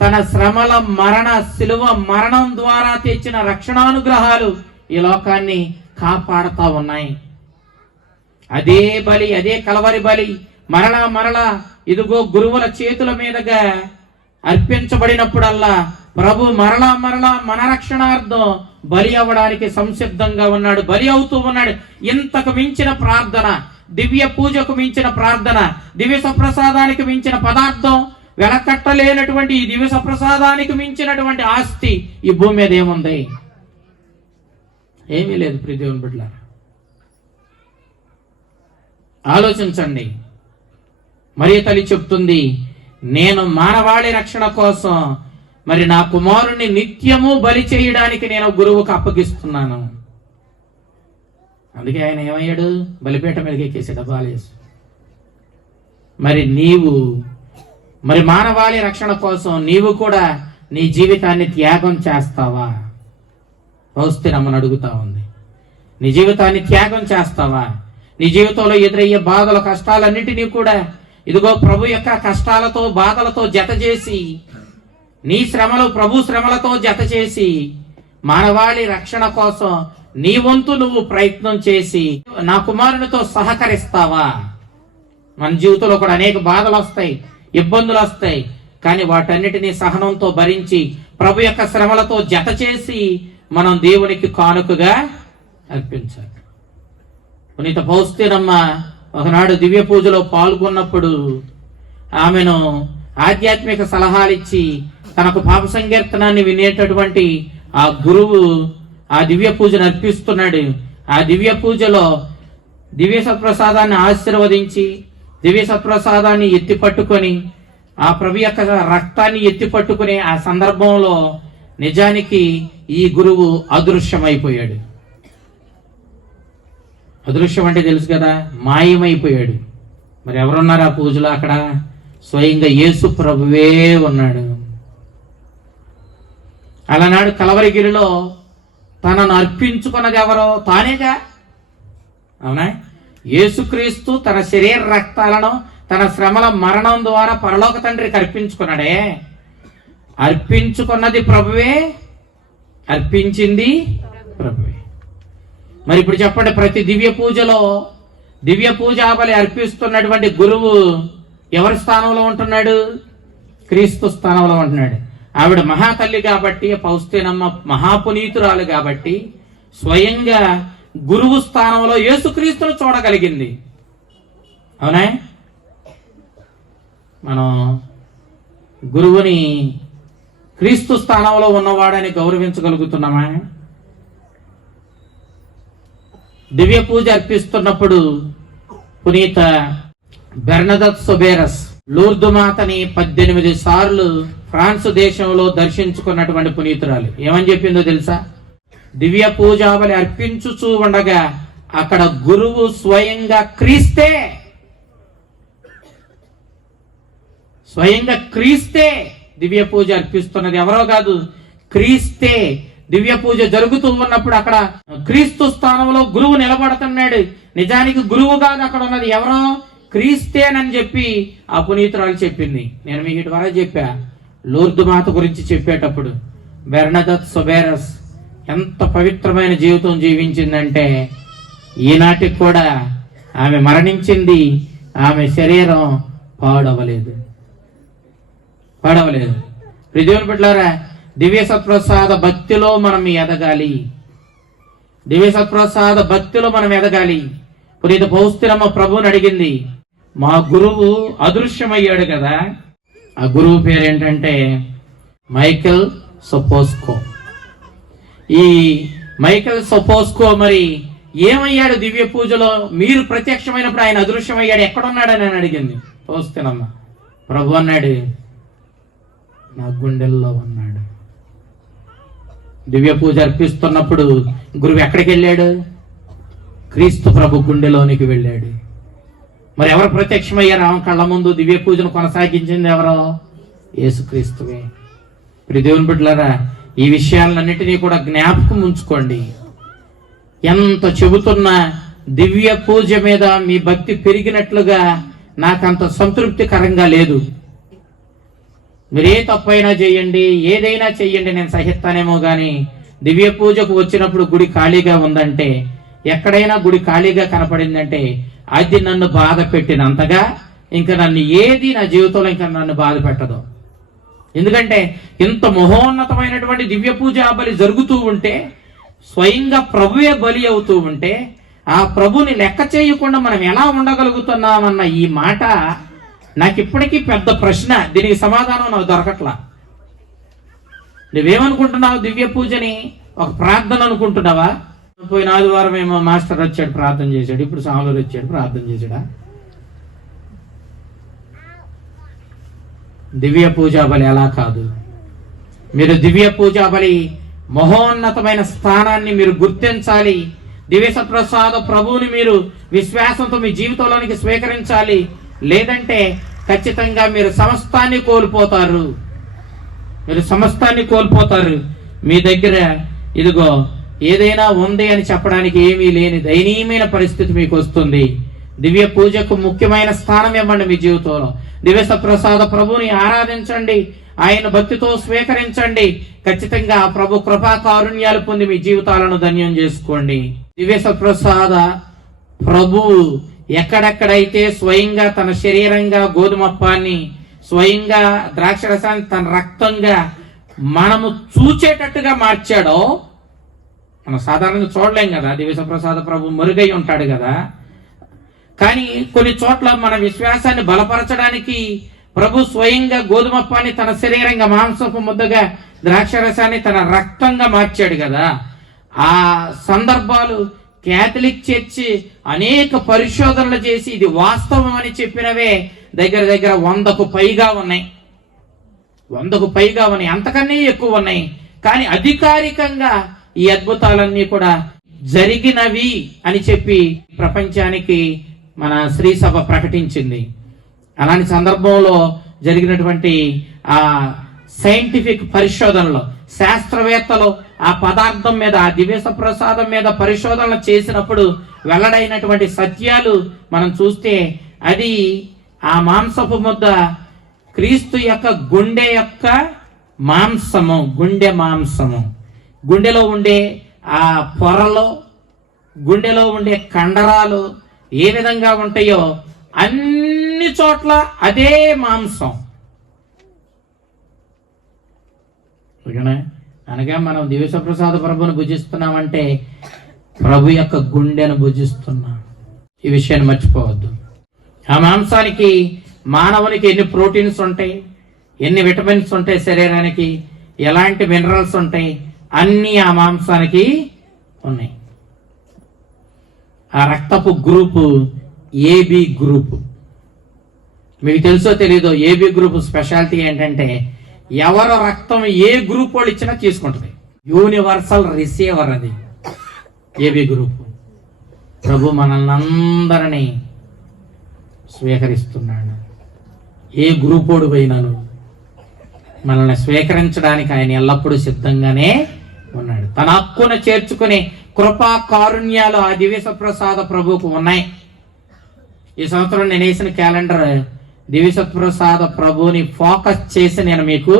తన శ్రమల మరణ శిలువ మరణం ద్వారా తెచ్చిన రక్షణానుగ్రహాలు ఈ లోకాన్ని కాపాడుతా ఉన్నాయి. అదే బలి, అదే కల్వరి బలి మరలా ఇదిగో గురువుల చేతుల మీదుగా అర్పించబడినప్పుడల్లా ప్రభు మరలా మన రక్షణార్థం బలి అవ్వడానికి సంసిద్ధంగా ఉన్నాడు, బలి అవుతూ ఉన్నాడు. ఇంతకు మించిన ప్రార్థన, దివ్య పూజకు మించిన ప్రార్థన, దివ్య సప్రసాదానికి మించిన పదార్థం, వెలకట్టలేనటువంటి ఈ దివ్య సప్రసాదానికి మించినటువంటి ఆస్తి ఈ భూమి మీద ఏముంది? ఏమీ లేదు. ప్రియ దేవుని బిడ్డలారా, ఆలోచించండి. మరియ తల్లి చెప్తుంది, నేను మానవాళి రక్షణ కోసం మరి నా కుమారుణ్ణి నిత్యము బలి చేయడానికి నేను గురువుకు అప్పగిస్తున్నాను. అందుకే ఆయన ఏమయ్యాడు? బలిపీఠ మీదకి ఎక్కేసాడు బాలయేసు. మరి నీవు మరి మానవాళి రక్షణ కోసం నీవు కూడా నీ జీవితాన్ని త్యాగం చేస్తావా? పౌస్తిరమ్మని అడుగుతా ఉంది. నీ జీవితాన్ని త్యాగం చేస్తావా? నీ జీవితంలో ఎదురయ్యే బాధలు, కష్టాలన్నిటినీ కూడా ఇదిగో ప్రభు యొక్క కష్టాలతో, బాధలతో జత చేసి, నీ శ్రమలు ప్రభు శ్రమలతో జత చేసి మానవాళి రక్షణ కోసం నీ వంతు నువ్వు ప్రయత్నం చేసి నా కుమారునితో సహకరిస్తావా? మన జీవితంలో కూడా అనేక బాధలు వస్తాయి, ఇబ్బందులు వస్తాయి. కానీ వాటన్నిటినీ సహనంతో భరించి ప్రభు యొక్క శ్రమలతో జత చేసి మనం దేవునికి కానుకగా అర్పించాలి. పునీత పౌస్తిరమ్మ ఒకనాడు దివ్య పూజలో పాల్గొన్నప్పుడు ఆమెను ఆధ్యాత్మిక సలహాలు ఇచ్చి తనకు పాప సంకీర్తనాన్ని వినేటటువంటి ఆ గురువు ఆ దివ్య పూజను అర్పిస్తున్నాడు. ఆ దివ్య పూజలో దివ్య సత్ప్రసాదాన్ని ఆశీర్వదించి, దివ్య సత్ప్రసాదాన్ని ఎత్తి పట్టుకొని, ఆ ప్రభు యొక్క రక్తాన్ని ఎత్తి పట్టుకునే ఆ సందర్భంలో నిజానికి ఈ గురువు అదృశ్యమైపోయాడు. అదృశ్యం అంటే తెలుసు కదా, మాయమైపోయాడు. మరి ఎవరున్నారు ఆ పూజలో? అక్కడ స్వయంగా యేసు ప్రభువే ఉన్నాడు. అలనాడు కలవరిగిరిలో తనను అర్పించుకున్నది ఎవరో? తానేగా. అవునా? యేసుక్రీస్తు తన శరీర రక్తాలను తన శ్రమల మరణం ద్వారా పరలోక తండ్రికి అర్పించుకున్నాడే. అర్పించుకున్నది ప్రభువే, అర్పించింది ప్రభువే. మరి ఇప్పుడు చెప్పండి, ప్రతి దివ్య పూజలో దివ్య పూజాబలి అర్పిస్తున్నటువంటి గురువు ఎవరి స్థానంలో ఉంటున్నాడు? క్రీస్తు స్థానంలో ఉంటున్నాడు. ఆవిడ మహాతల్లి కాబట్టి, పౌస్తినమ్మ మహాపునీతురాలు కాబట్టి స్వయంగా గురువు స్థానంలో యేసుక్రీస్తును చూడగలిగింది. అవునా? మనం గురువుని క్రీస్తు స్థానంలో ఉన్నవాడని గౌరవించగలుగుతున్నామా? దివ్య పూజ అర్పిస్తున్నప్పుడు పునీత బెర్నదత్ సోబేరస్ లూర్దు మాతని 18 సార్లు ఫ్రాన్స్ దేశంలో దర్శించుకున్నటువంటి పునీతురాలు ఏమని చెప్పిందో తెలుసా? దివ్య పూజాబలి అర్పించుచూ ఉండగా అక్కడ గురువు స్వయంగా క్రీస్తే, స్వయంగా క్రీస్తే దివ్య పూజ అర్పిస్తున్నది. ఎవరో కాదు, క్రీస్తే దివ్య పూజ జరుగుతూ ఉన్నప్పుడు అక్కడ క్రీస్తు స్థానంలో గురువు నిలబడుతున్నాడు. నిజానికి గురువు కాదు అక్కడ ఉన్నది, ఎవరో క్రీస్తేనని చెప్పి ఆ పునీతురాలు చెప్పింది. నేను మీకు ఇటు వరకు చెప్పా, లూర్దు మాత గురించి చెప్పేటప్పుడు బెర్నదత్ సొబేరస్ ఎంత పవిత్రమైన జీవితం జీవించిందంటే ఈనాటికి కూడా ఆమె మరణించింది, ఆమె శరీరం పాడవలేదు. దేవుని బిడ్డలారా, దివ్య సత్ప్రసాద భక్తిలో మనం ఎదగాలి. దివ్య సత్ప్రసాద భక్తిలో మనం ఎదగాలి. పునీత పౌస్తిరమ్మ ప్రభువుని అడిగింది, మా గురువు అదృశ్యమయ్యాడు కదా, ఆ గురువు పేరు ఏంటంటే మైకేల్ సపోస్కో. ఈ మైకేల్ సపోస్కో మరి ఏమయ్యాడు దివ్య పూజలో? మీరు ప్రత్యక్షమైనప్పుడు ఆయన అదృశ్యమయ్యాడు, ఎక్కడున్నాడని నేను అడిగింది పౌస్తిరమ్మ. ప్రభు అన్నాడు, నా గుండెల్లో ఉన్నాడు. దివ్య పూజ అర్పిస్తున్నప్పుడు గురువు ఎక్కడికి వెళ్ళాడు? క్రీస్తు ప్రభు గుండెలోనికి వెళ్ళాడు. మరి ఎవరు ప్రత్యక్షమయ్యారు ఆమె కళ్ళ ముందు? దివ్య పూజను కొనసాగించింది ఎవరో? యేసుక్రీస్తువే. ప్రియ దేవుని బిడ్డలారా, ఈ విషయాలన్నిటినీ కూడా జ్ఞాపకం ఉంచుకోండి. ఎంత చెబుతున్నా దివ్య పూజ మీద మీ భక్తి పెరిగినట్లుగా నాకంత సంతృప్తికరంగా లేదు. మీరు ఏ తప్పైనా చేయండి, ఏదైనా చెయ్యండి, నేను సహిస్తానేమో కానీ దివ్య పూజకు వచ్చినప్పుడు గుడి ఖాళీగా ఉందంటే, ఎక్కడైనా గుడి ఖాళీగా కనపడిందంటే అది నన్ను బాధ పెట్టినంతగా ఇంకా నన్ను ఏది నా జీవితంలో ఇంకా నన్ను బాధ పెట్టదు. ఎందుకంటే ఇంత మహోన్నతమైనటువంటి దివ్య పూజ బలి జరుగుతూ ఉంటే, స్వయంగా ప్రభువే బలి అవుతూ ఉంటే, ఆ ప్రభుని లెక్క చేయకుండా మనం ఎలా ఉండగలుగుతున్నామన్న ఈ మాట నాకు ఇప్పటికీ పెద్ద ప్రశ్న. దీనికి సమాధానం నాకు దొరకట్లా. నువ్వేమనుకుంటున్నావు? దివ్య పూజని ఒక ప్రార్థన అనుకుంటున్నావా? పోయిన ఆదివారం ఏమో మాస్టర్ వచ్చాడు ప్రార్థన చేశాడు, ఇప్పుడు సాములు వచ్చాడు ప్రార్థన చేశాడా? దివ్య పూజా బలి అలా కాదు. మీరు దివ్య పూజా బలి మహోన్నతమైన స్థానాన్ని మీరు గుర్తించాలి. దివ్య సత్ప్రసాద ప్రభువుని మీరు విశ్వాసంతో మీ జీవితంలోనికి స్వీకరించాలి. లేదంటే ఖచ్చితంగా మీరు సమస్తాన్ని కోల్పోతారు. మీ దగ్గర ఇదిగో ఏదైనా ఉంది అని చెప్పడానికి ఏమీ లేని దయనీయమైన పరిస్థితి మీకు వస్తుంది. దివ్య పూజకు ముఖ్యమైన స్థానం ఇవ్వండి మీ జీవితంలో. దివ్య సత్ప్రసాద ప్రభుని ఆరాధించండి, ఆయన భక్తితో స్వీకరించండి. ఖచ్చితంగా ప్రభు కృపా కారుణ్యాలు పొంది మీ జీవితాలను ధన్యం చేసుకోండి. దివ్య సత్ప్రసాద ప్రభువు ఎక్కడెక్కడైతే స్వయంగా తన శరీరంగా గోధుమప్పాన్ని, స్వయంగా ద్రాక్షరసాన్ని తన రక్తంగా మనము చూచేటట్టుగా మార్చాడో, మనం సాధారణంగా చూడలేం కదా. దివ్య సత్ప్రసాద ప్రభు మరుగై ఉంటాడు కదా. కానీ కొన్ని చోట్ల మన విశ్వాసాన్ని బలపరచడానికి ప్రభు స్వయంగా గోధుమప్పాన్ని తన శరీరంగా, మాంసపు ముద్దగా, ద్రాక్షరసాన్ని తన రక్తంగా మార్చాడు కదా. ఆ సందర్భాలు క్యాథలిక్ చర్చి అనేక పరిశోధనలు చేసి ఇది వాస్తవం అని చెప్పినవే దగ్గర 100కు పైగా ఉన్నాయి. 100కు పైగా ఉన్నాయి, అంతకన్నా ఎక్కువ ఉన్నాయి. కానీ అధికారికంగా ఈ అద్భుతాలన్నీ కూడా జరిగినవి అని చెప్పి ప్రపంచానికి మన శ్రీ సభ ప్రకటించింది. అలాంటి సందర్భంలో జరిగినటువంటి ఆ సైంటిఫిక్ పరిశోధనలో శాస్త్రవేత్తలు ఆ పదార్థం మీద, ఆ దివ్య ప్రసాదం మీద పరిశోధనలు చేసినప్పుడు వెల్లడైనటువంటి సత్యాలు మనం చూస్తే, అది ఆ మాంసపు ముద్ద క్రీస్తు యొక్క గుండె యొక్క మాంసము, గుండె మాంసము. గుండెలో ఉండే ఆ పొరలో, గుండెలో ఉండే కండరాలు ఏ విధంగా ఉంటాయో అన్ని చోట్ల అదే మాంసం. అనగా మనం దివ్య ప్రసాద ప్రభుని భుజిస్తున్నామంటే ప్రభు యొక్క గుండెను భుజిస్తున్నాం. ఈ విషయాన్ని మర్చిపోవద్దు. ఆ మాంసానికి మానవునికి ఎన్ని ప్రోటీన్స్ ఉంటాయి, ఎన్ని విటమిన్స్ ఉంటాయి, శరీరానికి ఎలాంటి మినరల్స్ ఉంటాయి, అన్నీ ఆ మాంసానికి ఉన్నాయి. ఆ రక్తపు గ్రూపు ఏబి గ్రూపు. మీకు తెలుసో తెలీదో, ఏబి గ్రూప్ స్పెషాలిటీ ఏంటంటే ఎవరు రక్తం ఏ గ్రూప్ వాళ్ళు ఇచ్చినా తీసుకుంటుంది. యూనివర్సల్ రిసీవర్ అది ఏబి గ్రూప్. ప్రభు మనల్ని అందరినీ స్వీకరిస్తున్నాడు. ఏ గ్రూప్ వాడు పోయినాను మనల్ని స్వీకరించడానికి ఆయన ఎల్లప్పుడూ సిద్ధంగానే ఉన్నాడు. తన హక్కును చేర్చుకునే కృపా కారుణ్యాలు ఆ దివ్య సత్ప్రసాద ప్రభువుకు ఉన్నాయి. ఈ సంవత్సరం నేను వేసిన క్యాలెండర్ దివ్య సత్ప్రసాద ప్రభువుని ఫోకస్ చేసి నేను మీకు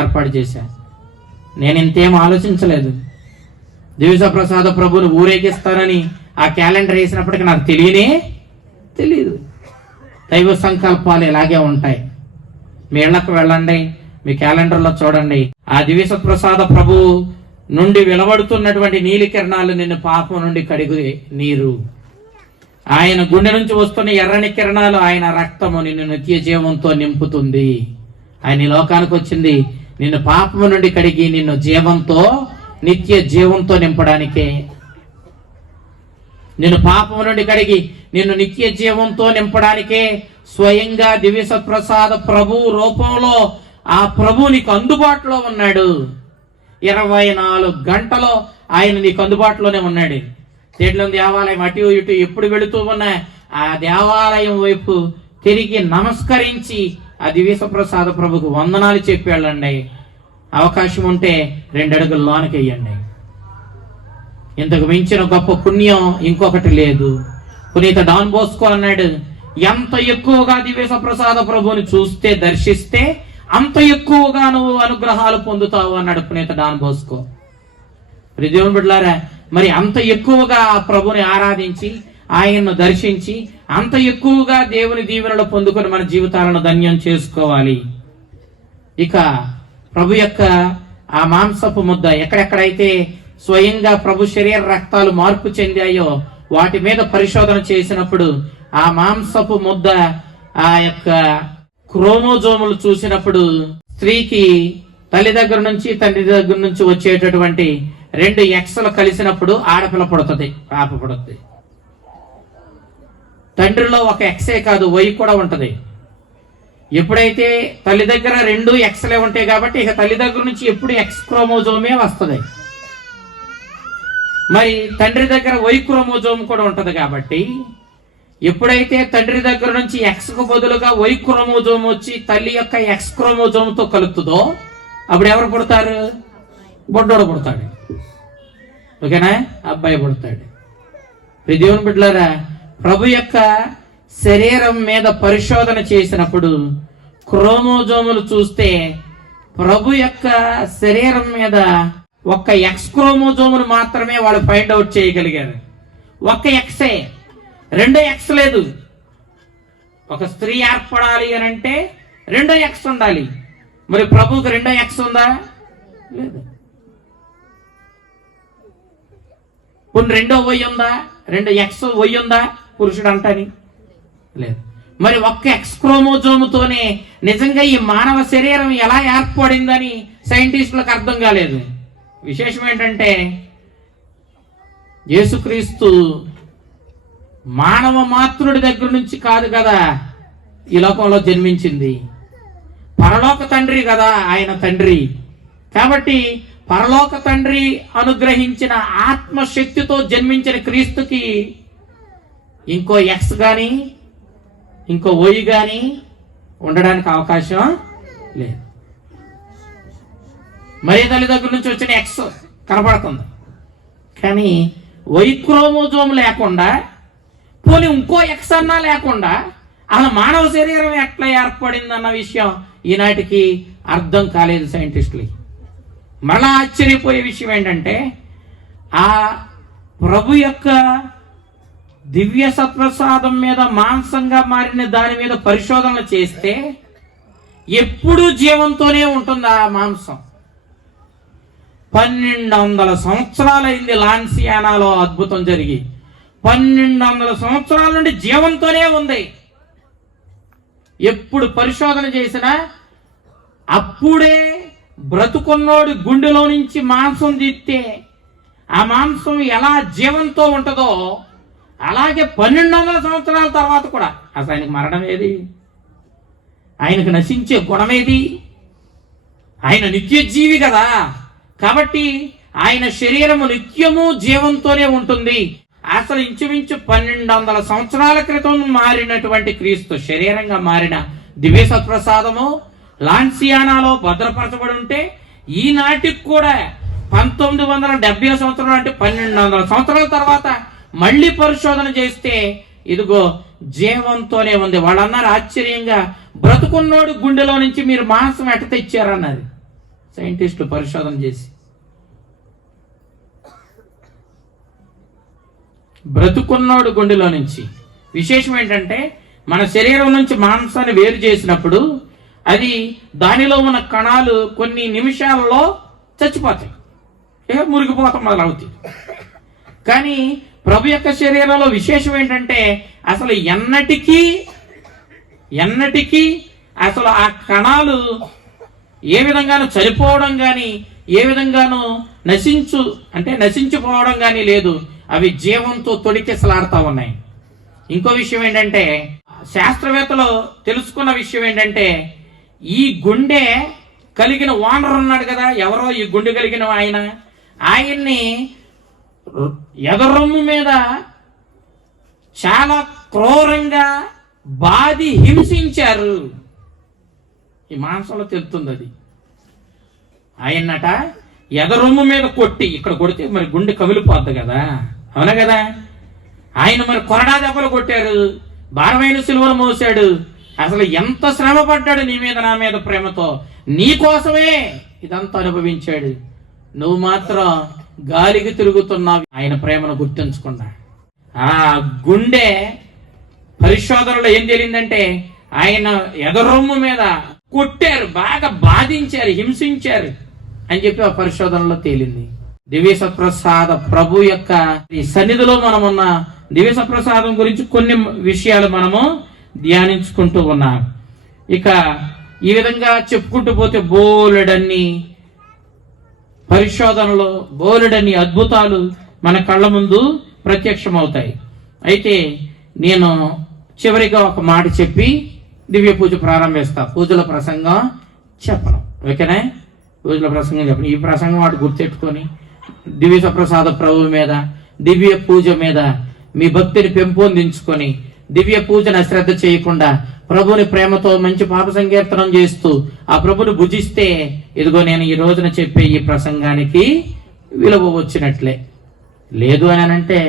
ఏర్పాటు చేశాను. నేను ఇంతేం ఆలోచించలేదు. దివ్య సత్ప్రసాద ప్రభువుని ఊరేగిస్తానని ఆ క్యాలెండర్ వేసినప్పటికీ నాకు తెలియదు. దైవ సంకల్పాలు ఇలాగే ఉంటాయి. మీ ఇళ్లకు వెళ్ళండి, మీ క్యాలెండర్లో చూడండి. ఆ దివ్య సత్ప్రసాద ప్రభు నుండి వెలువడుతున్నటువంటి నీలి కిరణాలు నిన్ను పాపం నుండి కడిగే నీరు. ఆయన గుండె నుంచి వస్తున్న ఎర్రని కిరణాలు ఆయన రక్తము నిన్ను నిత్య జీవంతో నింపుతుంది. ఆయన ఈ లోకానికి వచ్చింది నిన్ను పాపము నుండి కడిగి నిన్ను జీవంతో, నిత్య జీవంతో నింపడానికే. నిన్ను పాపము నుండి కడిగి నిన్ను నిత్య జీవంతో నింపడానికే స్వయంగా దివ్య సత్ప్రసాద ప్రభు రూపంలో ఆ ప్రభు నీకు అందుబాటులో ఉన్నాడు. 24 గంటలో ఆయన నీకు అందుబాటులోనే ఉన్నాడు. తేడ్లో దేవాలయం అటు ఇటు ఎప్పుడు వెళుతూ ఉన్నా ఆ దేవాలయం వైపు తిరిగి నమస్కరించి ఆ దివ్య సత్ప్రసాద ప్రభుకు వందనాలు చెప్పి వెళ్ళండి. అవకాశం ఉంటే 2 అడుగులు లోనికి వెయ్యండి. ఇంతకు మించిన గొప్ప పుణ్యం ఇంకొకటి లేదు. పునీత డాన్ బోస్కో అన్నాడు, ఎంత ఎక్కువగా దివ్య సత్ప్రసాద ప్రభుని చూస్తే, దర్శిస్తే అంత ఎక్కువగా నువ్వు అనుగ్రహాలు పొందుతావు అన్నాడు పునీత డాన్ బోస్కో. దేవుని బిడ్డలారా, మరి అంత ఎక్కువగా ఆ ప్రభుని ఆరాధించి ఆయన్ను దర్శించి అంత ఎక్కువగా దేవుని దీవెనలు పొందుకొని మన జీవితాలను ధన్యం చేసుకోవాలి. ఇక ప్రభు యొక్క ఆ మాంసపు ముద్ద ఎక్కడెక్కడైతే స్వయంగా ప్రభు శరీర రక్తాలు మార్పు చెందాయో వాటి మీద పరిశోధన చేసినప్పుడు ఆ మాంసపు ముద్ద ఆ యొక్క క్రోమోజోములు చూసినప్పుడు స్త్రీకి తల్లి దగ్గర నుంచి తండ్రి దగ్గర నుంచి వచ్చేటటువంటి 2 ఎక్స్లు కలిసినప్పుడు ఆడపిల్ల పుడుతుంది, పాప పుడుతుంది. తండ్రిలో ఒక ఎక్సే కాదు, వై కూడా ఉంటది. ఎప్పుడైతే తల్లి దగ్గర 2 ఎక్స్లే ఉంటాయి కాబట్టి ఇక తల్లి దగ్గర నుంచి ఎప్పుడు ఎక్స్ క్రోమోజోమే వస్తుంది. మరి తండ్రి దగ్గర వై క్రోమోజోమ్ కూడా ఉంటది కాబట్టి ఎప్పుడైతే తండ్రి దగ్గర నుంచి ఎక్స్ కు బదులుగా వై క్రోమోజోమ్ వచ్చి తల్లి యొక్క ఎక్స్ క్రోమోజోమ్ తో కలుపుతుందో అప్పుడు ఎవరు పుడతారు? బొడ్డోడు పుడతాడు. ఓకేనా? అబ్బాయి పుడతాడు. దేవుని బిడ్డలారా, ప్రభు యొక్క శరీరం మీద పరిశోధన చేసినప్పుడు క్రోమోజోములు చూస్తే ప్రభు యొక్క శరీరం మీద ఒక్క ఎక్స్ క్రోమోజోమును మాత్రమే వాళ్ళు ఫైండ్ అవుట్ చేయగలిగారు. ఒక్క ఎక్సే, 2 ఎక్స్ లేదు. ఒక స్త్రీ ఏర్పడాలి అని అంటే 2 ఎక్స్ ఉండాలి. మరి ప్రభువుకి 2 ఎక్స్ ఉందా? లేదు. కొన్ని 2 వై ఉందా? 2 ఎక్స్ వై ఉందా పురుషుడు అంటని? లేదు. మరి ఒక్క ఎక్స్ క్రోమోజోముతోనే నిజంగా ఈ మానవ శరీరం ఎలా ఏర్పడిందని సైంటిస్టులకు అర్థం కాలేదు. విశేషం ఏంటంటే యేసుక్రీస్తు మానవ మాతృడి దగ్గర నుంచి కాదు కదా ఈ లోకంలో జన్మించింది. పరలోక తండ్రి కదా ఆయన తండ్రి. కాబట్టి పరలోక తండ్రి అనుగ్రహించిన ఆత్మశక్తితో జన్మించిన క్రీస్తుకి ఇంకో ఎక్స్ గాని ఇంకో వై గాని ఉండడానికి అవకాశం లేదు. మరి తల్లి దగ్గర నుంచి వచ్చిన ఎక్స్ కనపడుతుంది కానీ వై క్రోమోజోమ్ లేకుండా, పోనీ ఇంకో ఎక్స్ అన్నా లేకుండా అలా మానవ శరీరం ఎట్లా ఏర్పడిందన్న విషయం ఈనాటికి అర్థం కాలేదు సైంటిస్టులకి. మళ్ళా ఆశ్చర్యపోయే విషయం ఏంటంటే ఆ ప్రభు యొక్క దివ్య సత్ప్రసాదం మీద మాంసంగా మారిన దాని మీద పరిశోధనలు చేస్తే ఎప్పుడూ జీవంతోనే ఉంటుంది ఆ మాంసం. 1200 సంవత్సరాలైంది లాన్సియానాలో అద్భుతం జరిగి. 1200 సంవత్సరాల నుండి జీవంతోనే ఉంది. ఎప్పుడు పరిశోధన చేసినా అప్పుడే బ్రతుకున్నోడు గుండెలో నుంచి మాంసం తీస్తే ఆ మాంసం ఎలా జీవంతో ఉంటుందో అలాగే 1200 సంవత్సరాల తర్వాత కూడా అసలు ఆయనకు మరణం ఏది? ఆయనకు నశించే గుణమేది? ఆయన నిత్య జీవి కదా. కాబట్టి ఆయన శరీరము నిత్యము జీవంతోనే ఉంటుంది. అసలు ఇంచుమించు 1200 సంవత్సరాల క్రితం మారినటువంటి క్రీస్తు శరీరంగా మారిన దివ్య సత్ప్రసాదము లాన్సియానాలో భద్రపరచబడి ఉంటే ఈనాటికి కూడా 1970 సంవత్సరాలు అంటే 1200 సంవత్సరాల తర్వాత మళ్ళీ పరిశోధన చేస్తే ఇదిగో జీవంతోనే ఉంది. వాళ్ళు అన్నారు ఆశ్చర్యంగా, బ్రతుకున్నోడు గుండెలో నుంచి మీరు మాంసం ఎట్ట తెచ్చారన్నది సైంటిస్టులు పరిశోధన చేసి. బ్రతుకున్నోడు గుండెలో నుంచి. విశేషం ఏంటంటే మన శరీరం నుంచి మాంసాన్ని వేరు చేసినప్పుడు అది దానిలో ఉన్న కణాలు కొన్ని నిమిషాలలో చచ్చిపోతాయి, మురిగిపోతాం మొదలవుతాయి. కానీ ప్రభు యొక్క శరీరంలో విశేషం ఏంటంటే అసలు ఎన్నటికీ అసలు ఆ కణాలు ఏ విధంగానూ చనిపోవడం కానీ ఏ విధంగానూ నశించిపోవడం కానీ లేదు. అవి జీవంతో తొడికెసలాడుతూ ఉన్నాయి. ఇంకో విషయం ఏంటంటే శాస్త్రవేత్తలు తెలుసుకున్న విషయం ఏంటంటే ఈ గుండె కలిగిన ఓనర్ ఉన్నాడు కదా, ఎవరో ఈ గుండె కలిగిన ఆయన్ని ఎదరొమ్ము మీద చాలా క్రూరంగా బాధి హింసించారు. ఈ మాంసంలో తెలుస్తుంది అది. ఆయన్నట ఎదరొమ్ము మీద కొట్టి, ఇక్కడ కొడితే మరి గుండె కమిలిపోద్ది కదా, అవునా కదా. ఆయన మరి కొరడా దెబ్బలు కొట్టారు, భారమైన సిలువను మోసాడు. అసలు ఎంత శ్రమ పడ్డాడు నీ మీద నా మీద ప్రేమతో, నీ కోసమే ఇదంతా అనుభవించాడు. నువ్వు మాత్రం గాలికి తిరుగుతున్నావు. ఆయన ప్రేమను గుర్తుంచుకున్నా. ఆ గుండె పరిశోధనలో ఏం తెలియదంటే ఆయన ఎదరొమ్ము మీద కొట్టారు, బాగా బాధించారు, హింసించారు అని చెప్పి ఆ పరిశోధనలో తేలింది. దివ్య సప్రసాద ప్రభు యొక్క సన్నిధిలో మనమున్న దివ్య సప్రసాదం గురించి కొన్ని విషయాలు మనము ధ్యానించుకుంటూ ఉన్నాం. ఇక ఈ విధంగా చెప్పుకుంటూ పోతే బోలెడన్ని పరిశోధనలు, బోలెడన్ని అద్భుతాలు మన కళ్ళ ముందు ప్రత్యక్షమవుతాయి. అయితే నేను చివరిగా ఒక మాట చెప్పి దివ్య పూజ ప్రారంభిస్తా. పూజల ప్రసంగం చెప్పను, ఓకేనా? పూజల ప్రసంగం చెప్పను. ఈ ప్రసంగం వాటి గుర్తెట్టుకొని దివ్య సప్రసాద ప్రభు మీద, దివ్య పూజ మీద మీ భక్తిని పెంపొందించుకొని దివ్య పూజను అశ్రద్ధ చేయకుండా ప్రభుని ప్రేమతో మంచి పాప సంకీర్తనం చేస్తూ ఆ ప్రభుని భుజిస్తే ఇదిగో నేను ఈ రోజున చెప్పే ఈ ప్రసంగానికి విలువ వచ్చినట్లే. లేదు అని అంటే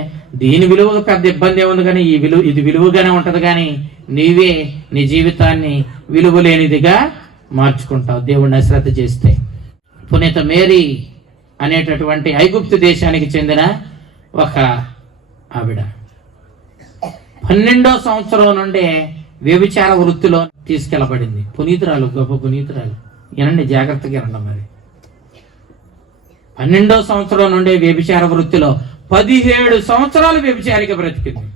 దీని విలువకు పెద్ద ఇబ్బంది ఏముంది, కానీ ఇది విలువగానే ఉంటది. కానీ నీవే నీ జీవితాన్ని విలువ లేనిదిగా మార్చుకుంటావు దేవుణ్ణి అశ్రద్ధ చేస్తే. పునీత మేరీ అనేటటువంటి ఐగుప్తు దేశానికి చెందిన ఒక ఆవిడ 12వ సంవత్సరం నుండే వ్యభిచార వృత్తిలో తీసుకెళ్లబడింది. పునీతురాలు, గొప్ప పునీతురాలు. వినండి, జాగ్రత్తగా వినండి. మరి 12వ సంవత్సరం నుండే వ్యభిచార వృత్తిలో 17 సంవత్సరాలు వ్యభిచారిగా బ్రతికింది.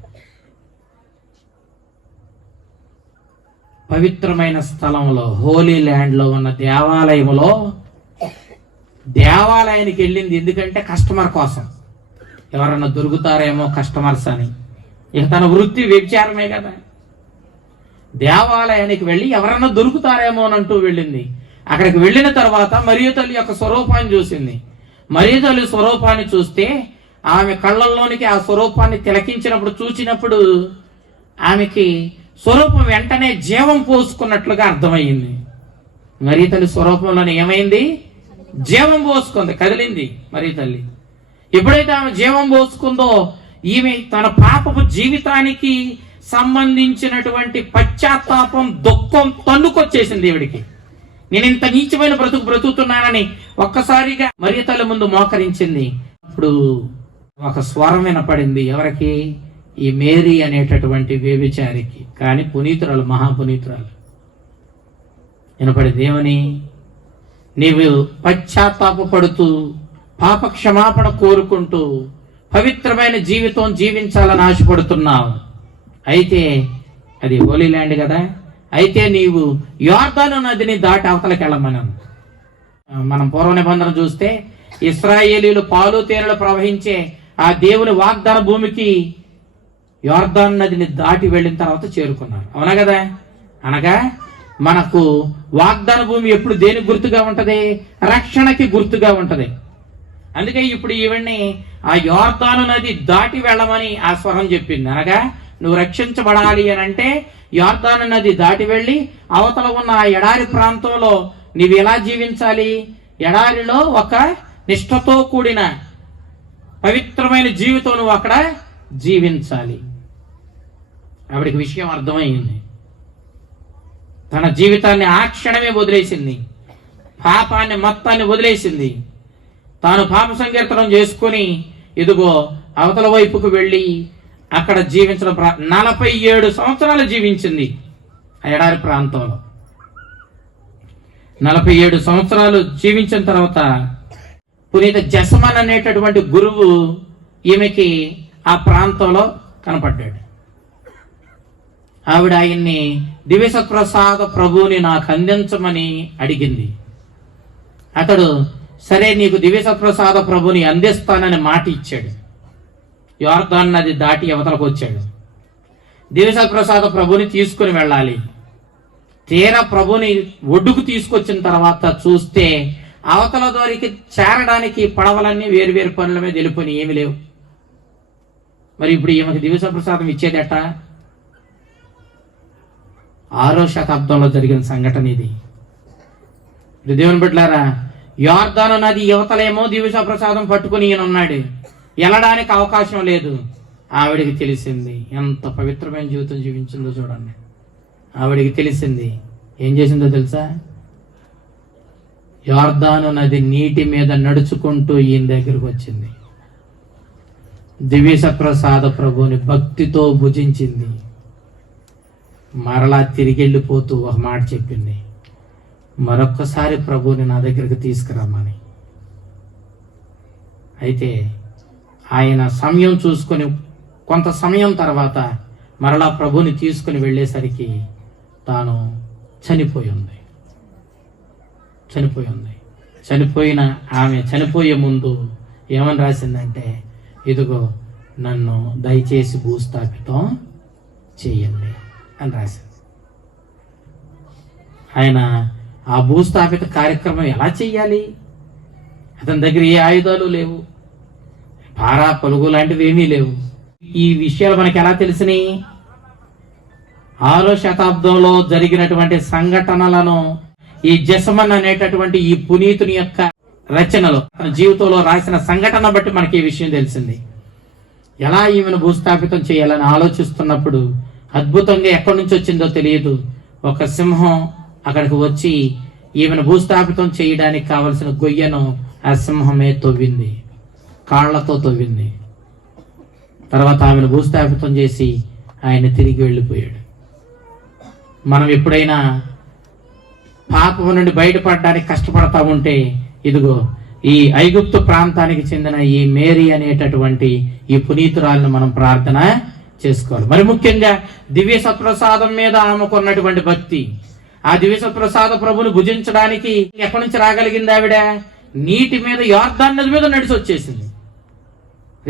పవిత్రమైన స్థలంలో, హోలీ ల్యాండ్ లో ఉన్న దేవాలయానికి వెళ్ళింది. ఎందుకంటే కస్టమర్ కోసం, ఎవరన్నా దొరుకుతారేమో కస్టమర్స్ అని. ఇక తన వృత్తి వ్యభిచారమే కదా. దేవాలయానికి వెళ్ళి ఎవరన్నా దొరుకుతారేమో అని అంటూ వెళ్ళింది. అక్కడికి వెళ్ళిన తర్వాత మరియ తల్లి యొక్క స్వరూపాన్ని చూసింది. మరియ తల్లి స్వరూపాన్ని చూస్తే ఆమె కళ్ళల్లోనికి ఆ స్వరూపాన్ని తిలకించినప్పుడు, చూసినప్పుడు ఆమెకి స్వరూపం వెంటనే జీవం పోసుకున్నట్లుగా అర్థమయ్యింది. మరియ తల్లి స్వరూపంలోనే ఏమైంది? జీవం పోసుకుంది, కదిలింది మరియ తల్లి. ఎప్పుడైతే ఆమె జీవం పోసుకుందో ఈమె తన పాపపు జీవితానికి సంబంధించినటువంటి పశ్చాత్తాపం, దుఃఖం తన్నుకొచ్చేసింది దేవుడికి. నేను ఇంత నీచమైన బ్రతుకుతున్నానని ఒక్కసారిగా మరియ తల్లి ముందు మోకరించింది. అప్పుడు ఒక స్వరం వినపడింది. ఎవరికి? ఈ మేరీ అనేటటువంటి వ్యభిచారికి. కానీ పునీతురాలు, మహాపునీతురాలు. వినపడింది ఏమని? నీవు పశ్చాత్తాపడుతూ పాప క్షమాపణ కోరుకుంటూ పవిత్రమైన జీవితం జీవించాలని ఆశపడుతున్నావు. అయితే అది హోలీ ల్యాండ్ కదా. అయితే నీవు యోర్దాను నదిని దాటి అవతలకి వెళ్ళమన్నాను. మనం పూర్వ నిబంధన చూస్తే ఇశ్రాయేలీలు పాలు తేనెలు ప్రవహించే ఆ దేవుని వాగ్దాన భూమికి యోర్దాను నదిని దాటి వెళ్ళిన తర్వాత చేరుకున్నారు, అవునా కదా. అనగా మనకు వాగ్దాన భూమి ఎప్పుడు దేనికి గుర్తుగా ఉంటది? రక్షణకి గుర్తుగా ఉంటది. అందుకే ఇప్పుడు ఈవెన్ని ఆ యోర్దాను నది దాటి వెళ్ళమని ఆ స్వరం చెప్పింది. అనగా నువ్వు రక్షించబడాలి అని అంటే యోర్దాను నది దాటి వెళ్ళి అవతల ఉన్న ఆ ఎడారి ప్రాంతంలో నీవు ఎలా జీవించాలి? ఎడారిలో ఒక నిష్ఠతో కూడిన పవిత్రమైన జీవితం నువ్వు అక్కడ జీవించాలి. ఆవిడికి విషయం అర్థమైంది. తన జీవితాన్ని ఆ క్షణమే వదిలేసింది. పాపాన్ని మొత్తాన్ని వదిలేసింది. తాను పాప సంకీర్తనం చేసుకుని ఇదిగో అవతల వైపుకు వెళ్ళి అక్కడ జీవించడం 47 సంవత్సరాలు జీవించింది ఆ ఎడారి ప్రాంతంలో. 47 సంవత్సరాలు జీవించిన తర్వాత పునీత జసమన్ అనేటటువంటి గురువు ఈమెకి ఆ ప్రాంతంలో కనపడ్డాడు. ఆవిడ ఆయన్ని దివ్యసత్ప్రసాద ప్రభువుని నాకు అందించమని అడిగింది. అతడు సరే నీకు దివ్యసత్ప్రసాద ప్రభుని అందిస్తానని మాట ఇచ్చాడు. యోర్దాను నది దాటి అవతలకు వచ్చాడు. దివ్యసత్ప్రసాద ప్రభుని తీసుకుని వెళ్ళాలి. తీరా ప్రభుని ఒడ్డుకు తీసుకొచ్చిన తర్వాత చూస్తే అవతల దోరికి చేరడానికి పడవలన్నీ వేరు పనుల మీద వెళ్ళిపోయి ఏమి లేవు. మరి ఇప్పుడు ఈమెకి దివ్యసత్ప్రసాదం ఇచ్చేదట? 6వ శతాబ్దంలో జరిగిన సంఘటన ఇది. దేవుని బిడ్డలారా, యోర్దాను నది యువతలేమో దివ్యసత్ప్రసాదం పట్టుకుని ఈయన ఉన్నాడు. వెళ్ళడానికి అవకాశం లేదు. ఆవిడికి తెలిసింది ఎంత పవిత్రమైన జీవితం జీవించిందో చూడండి. ఆవిడికి తెలిసింది. ఏం చేసిందో తెలుసా? యోర్దాను నది నీటి మీద నడుచుకుంటూ ఈయన దగ్గరకు వచ్చింది. దివ్యసత్ప్రసాద ప్రభుని భక్తితో భుజించింది. మరలా తిరిగి వెళ్ళిపోతూ ఒక మాట చెప్పింది, మరొక్కసారి ప్రభుని నా దగ్గరికి తీసుకురమ్మని. అయితే ఆయన సమయం చూసుకొని కొంత సమయం తర్వాత మరలా ప్రభుని తీసుకుని వెళ్ళేసరికి తాను చనిపోయింది. చనిపోయిన ఆమె చనిపోయే ముందు ఏమని రాసిందంటే, ఇదిగో నన్ను దయచేసి భూస్థాపితం చేయండి అని రాసింది. ఆయన ఆ భూస్థాపిత కార్యక్రమం ఎలా చెయ్యాలి? అతని దగ్గర ఏ ఆయుధాలు లేవు, పారా పలుగు లాంటివి ఏమీ లేవు. ఈ విషయాలు మనకి ఎలా తెలిసినాయి? 6వ శతాబ్దంలో జరిగినటువంటి సంఘటనలను ఈ జసమన్ అనేటటువంటి ఈ పునీతుని యొక్క రచనలో తన జీవితంలో రాసిన సంఘటన బట్టి మనకి ఈ విషయం తెలిసింది. ఎలా ఈమెను భూస్థాపితం చేయాలని ఆలోచిస్తున్నప్పుడు అద్భుతంగా ఎక్కడి నుంచి వచ్చిందో తెలియదు, ఒక సింహం అక్కడికి వచ్చి ఈమెను భూస్థాపితం చేయడానికి కావలసిన గొయ్యను ఆ సింహమే తవ్వింది, కాళ్లతో తవ్వింది. తర్వాత ఆమెను భూస్థాపితం చేసి ఆయన తిరిగి వెళ్ళిపోయాడు. మనం ఎప్పుడైనా పాపం నుండి బయటపడడానికి కష్టపడతా ఉంటే ఇదిగో ఈ ఐగుప్తు ప్రాంతానికి చెందిన ఈ మేరీ అనేటటువంటి ఈ పునీతురాలను మనం ప్రార్థన చేసుకోవాలి. మరి ముఖ్యంగా దివ్య సత్ప్రసాదం మీద ఆమెకున్నటువంటి భక్తి, ఆ దివ్య సత్ప్రసాద ప్రభుని భుజించడానికి ఎక్కడి నుంచి రాగలిగింది? ఆవిడ నీటి మీద యోర్దాను నది మీద నడిచి వచ్చేసింది.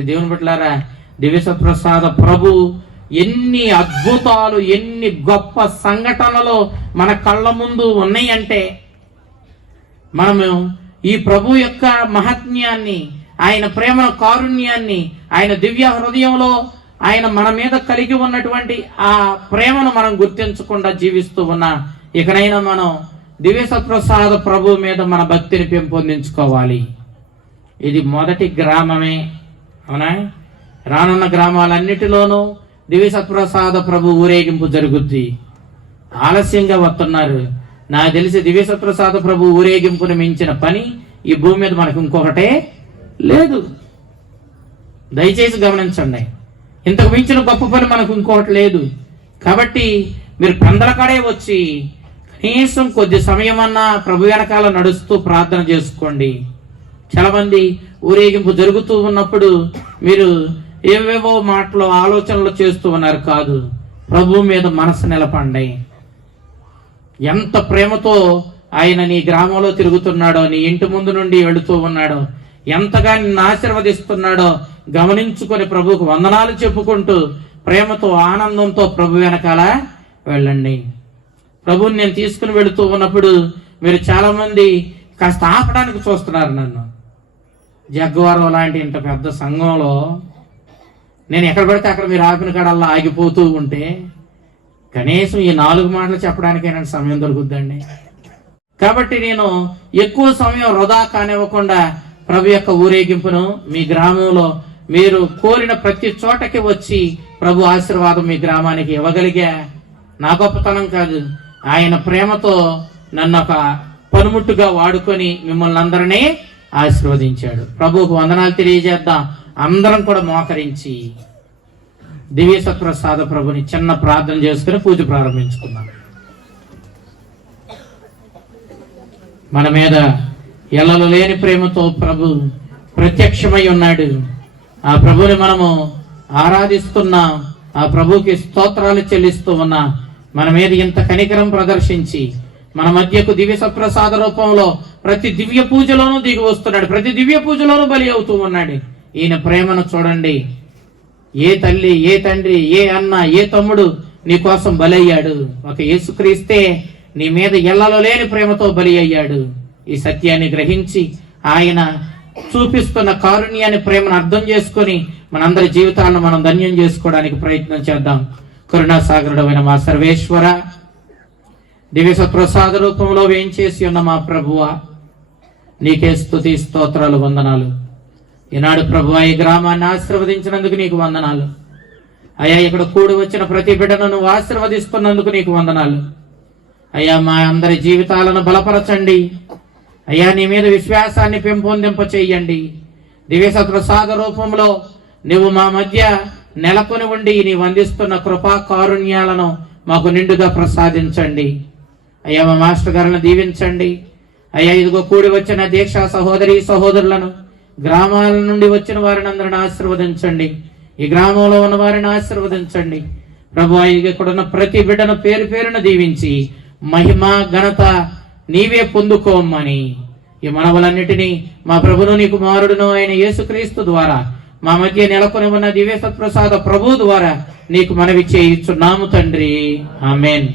దేవుని బిడ్డలారా, దివ్య సత్ప్రసాద ప్రభు ఎన్ని అద్భుతాలు, ఎన్ని గొప్ప సంఘటనలు మన కళ్ళ ముందు ఉన్నాయి అంటే మనము ఈ ప్రభు యొక్క మహత్యాన్ని, ఆయన ప్రేమ కారుణ్యాన్ని, ఆయన దివ్య హృదయంలో ఆయన మన మీద కలిగి ఉన్నటువంటి ఆ ప్రేమను మనం గుర్తించకుండా జీవిస్తూ ఉన్నా ఇకనైనా మనం దివ్య సత్ప్రసాద ప్రభు మీద మన భక్తిని పెంపొందించుకోవాలి. ఇది మొదటి గ్రామమే, అవునా? రానున్న గ్రామాలన్నిటిలోనూ దివ్య సత్ప్రసాద ప్రభు ఊరేగింపు జరుగుద్ది. ఆలస్యంగా వస్తున్నారు. నాకు తెలిసి దివ్య సత్ప్రసాద ప్రభు ఊరేగింపును మించిన పని ఈ భూమి మీద మనకు ఇంకొకటే లేదు. దయచేసి గమనించండి, ఇంతకు మించిన గొప్ప పని మనకు ఇంకొకటి లేదు. కాబట్టి మీరు పెందలకాడే వచ్చి కనీసం కొద్ది సమయం అన్నా ప్రభు వెనకాల నడుస్తూ ప్రార్థన చేసుకోండి. చాలా మంది ఊరేగింపు జరుగుతూ ఉన్నప్పుడు మీరు ఏవేవో మాటలు, ఆలోచనలు చేస్తూ ఉన్నారు. కాదు, ప్రభు మీద మనసు నిలపండి. ఎంత ప్రేమతో ఆయన నీ గ్రామంలో తిరుగుతున్నాడో, నీ ఇంటి ముందు నుండి వెళుతూ ఉన్నాడో, ఎంతగా నిన్ను ఆశీర్వదిస్తున్నాడో గమనించుకొని ప్రభువుకు వందనాలు చెప్పుకుంటూ ప్రేమతో, ఆనందంతో ప్రభు వెనకాల వెళ్ళండి. ప్రభువుని నేను తీసుకుని వెళుతూ ఉన్నప్పుడు మీరు చాలా మంది కాస్త ఆపడానికి చూస్తున్నారు నన్ను. జగ్గవారం లాంటి ఇంత పెద్ద సంఘంలో నేను ఎక్కడ పడితే అక్కడ మీరు ఆపిన కాడల్లా ఆగిపోతూ ఉంటే కనీసం ఈ 4 మాటలు చెప్పడానికైనా సమయం దొరుకుద్దండి. కాబట్టి నేను ఎక్కువ సమయం వృధా కానివ్వకుండా ప్రభు యొక్క ఊరేగింపును మీ గ్రామంలో మీరు కోరిన ప్రతి చోటకి వచ్చి ప్రభు ఆశీర్వాదం మీ గ్రామానికి ఇవ్వగలిగా. నా గొప్పతనం కాదు, ఆయన ప్రేమతో నన్ను ఒక పనిముట్టుగా వాడుకొని మిమ్మల్ని అందరినీ ఆశీర్వదించాడు. ప్రభువుకు వందనాలు తెలియజేద్దాం. అందరం కూడా మోకరించి దివ్య సత్ప్రసాద ప్రభుని చిన్న ప్రార్థన చేసుకుని పూజ ప్రారంభించుకున్నాం. మన మీద ఎల్లలు లేని ప్రేమతో ప్రభు ప్రత్యక్షమై ఉన్నాడు. ఆ ప్రభుని మనము ఆరాధిస్తున్నాం. ఆ ప్రభుకి స్తోత్రాలు చెల్లిస్తూ ఉన్నా. మన మీద ఇంత కనికరం ప్రదర్శించి మన మధ్యకు దివ్య సత్ప్రసాద రూపంలో ప్రతి దివ్య పూజలోనూ దిగి వస్తున్నాడు. ప్రతి దివ్య పూజలోనూ బలి అవుతూ ఉన్నాడు. ఈయన ప్రేమను చూడండి. ఏ తల్లి, ఏ తండ్రి, ఏ అన్న, ఏ తమ్ముడు నీ కోసం బలి అయ్యాడు. ఒక యేసుక్రీస్తే నీ మీద ఎల్లలో లేని ప్రేమతో బలి అయ్యాడు. ఈ సత్యాన్ని గ్రహించి ఆయన చూపిస్తున్న కారుణ్యాన్ని, ప్రేమను అర్థం చేసుకొని మనందరి జీవితాలను మనం ధన్యం చేసుకోవడానికి ప్రయత్నం చేద్దాం. కరుణాసాగరుడమైన మా సర్వేశ్వర, దివ్య సత్ప్రసాద రూపంలో వేంచేసి ఉన్న మా ప్రభువా, నీకే స్తుతి స్తోత్రాలు, వందనాలు. ఈనాడు ప్రభువా ఈ గ్రామాన్ని ఆశీర్వదించినందుకు నీకు వందనాలు అయ్యా. ఇక్కడ కూడి వచ్చిన ప్రతి బిడ్డను నువ్వు ఆశీర్వదిస్తున్నందుకు నీకు వందనాలు అయ్యా. మా అందరి జీవితాలను బలపరచండి అయ్యా. నీ మీద విశ్వాసాన్ని పెంపొందింప చెయ్యండి. దివ్య సత్ప్రసాద రూపంలో నువ్వు మా మధ్య నెలకొని ఉండి నీవు అందిస్తున్న కృపా కారుణ్యాలను మాకు నిండుగా ప్రసాదించండి అయ్యా. మా మాస్టర్ గారిని దీవించండి అయ్యా. ఇదిగో కూడి వచ్చిన దీక్షా సహోదరి సహోదరులను, గ్రామాల నుండి వచ్చిన వారిని అందరిని ఆశీర్వదించండి. ఈ గ్రామంలో ఉన్న వారిని ఆశీర్వదించండి ప్రభు. ఇక్కడున్న ప్రతి బిడ్డను పేరు పేరును దీవించి మహిమ ఘనత నీవే పొందుకోమని ఈ మనవులన్నిటినీ మా ప్రభును నీ కుమారుడును అయిన యేసుక్రీస్తు ద్వారా మా మధ్య నెలకొని ఉన్న దివ్య సత్ప్రసాద ప్రభు ద్వారా నీకు మనవి చేయుచున్నాము తండ్రి. ఆమేన్.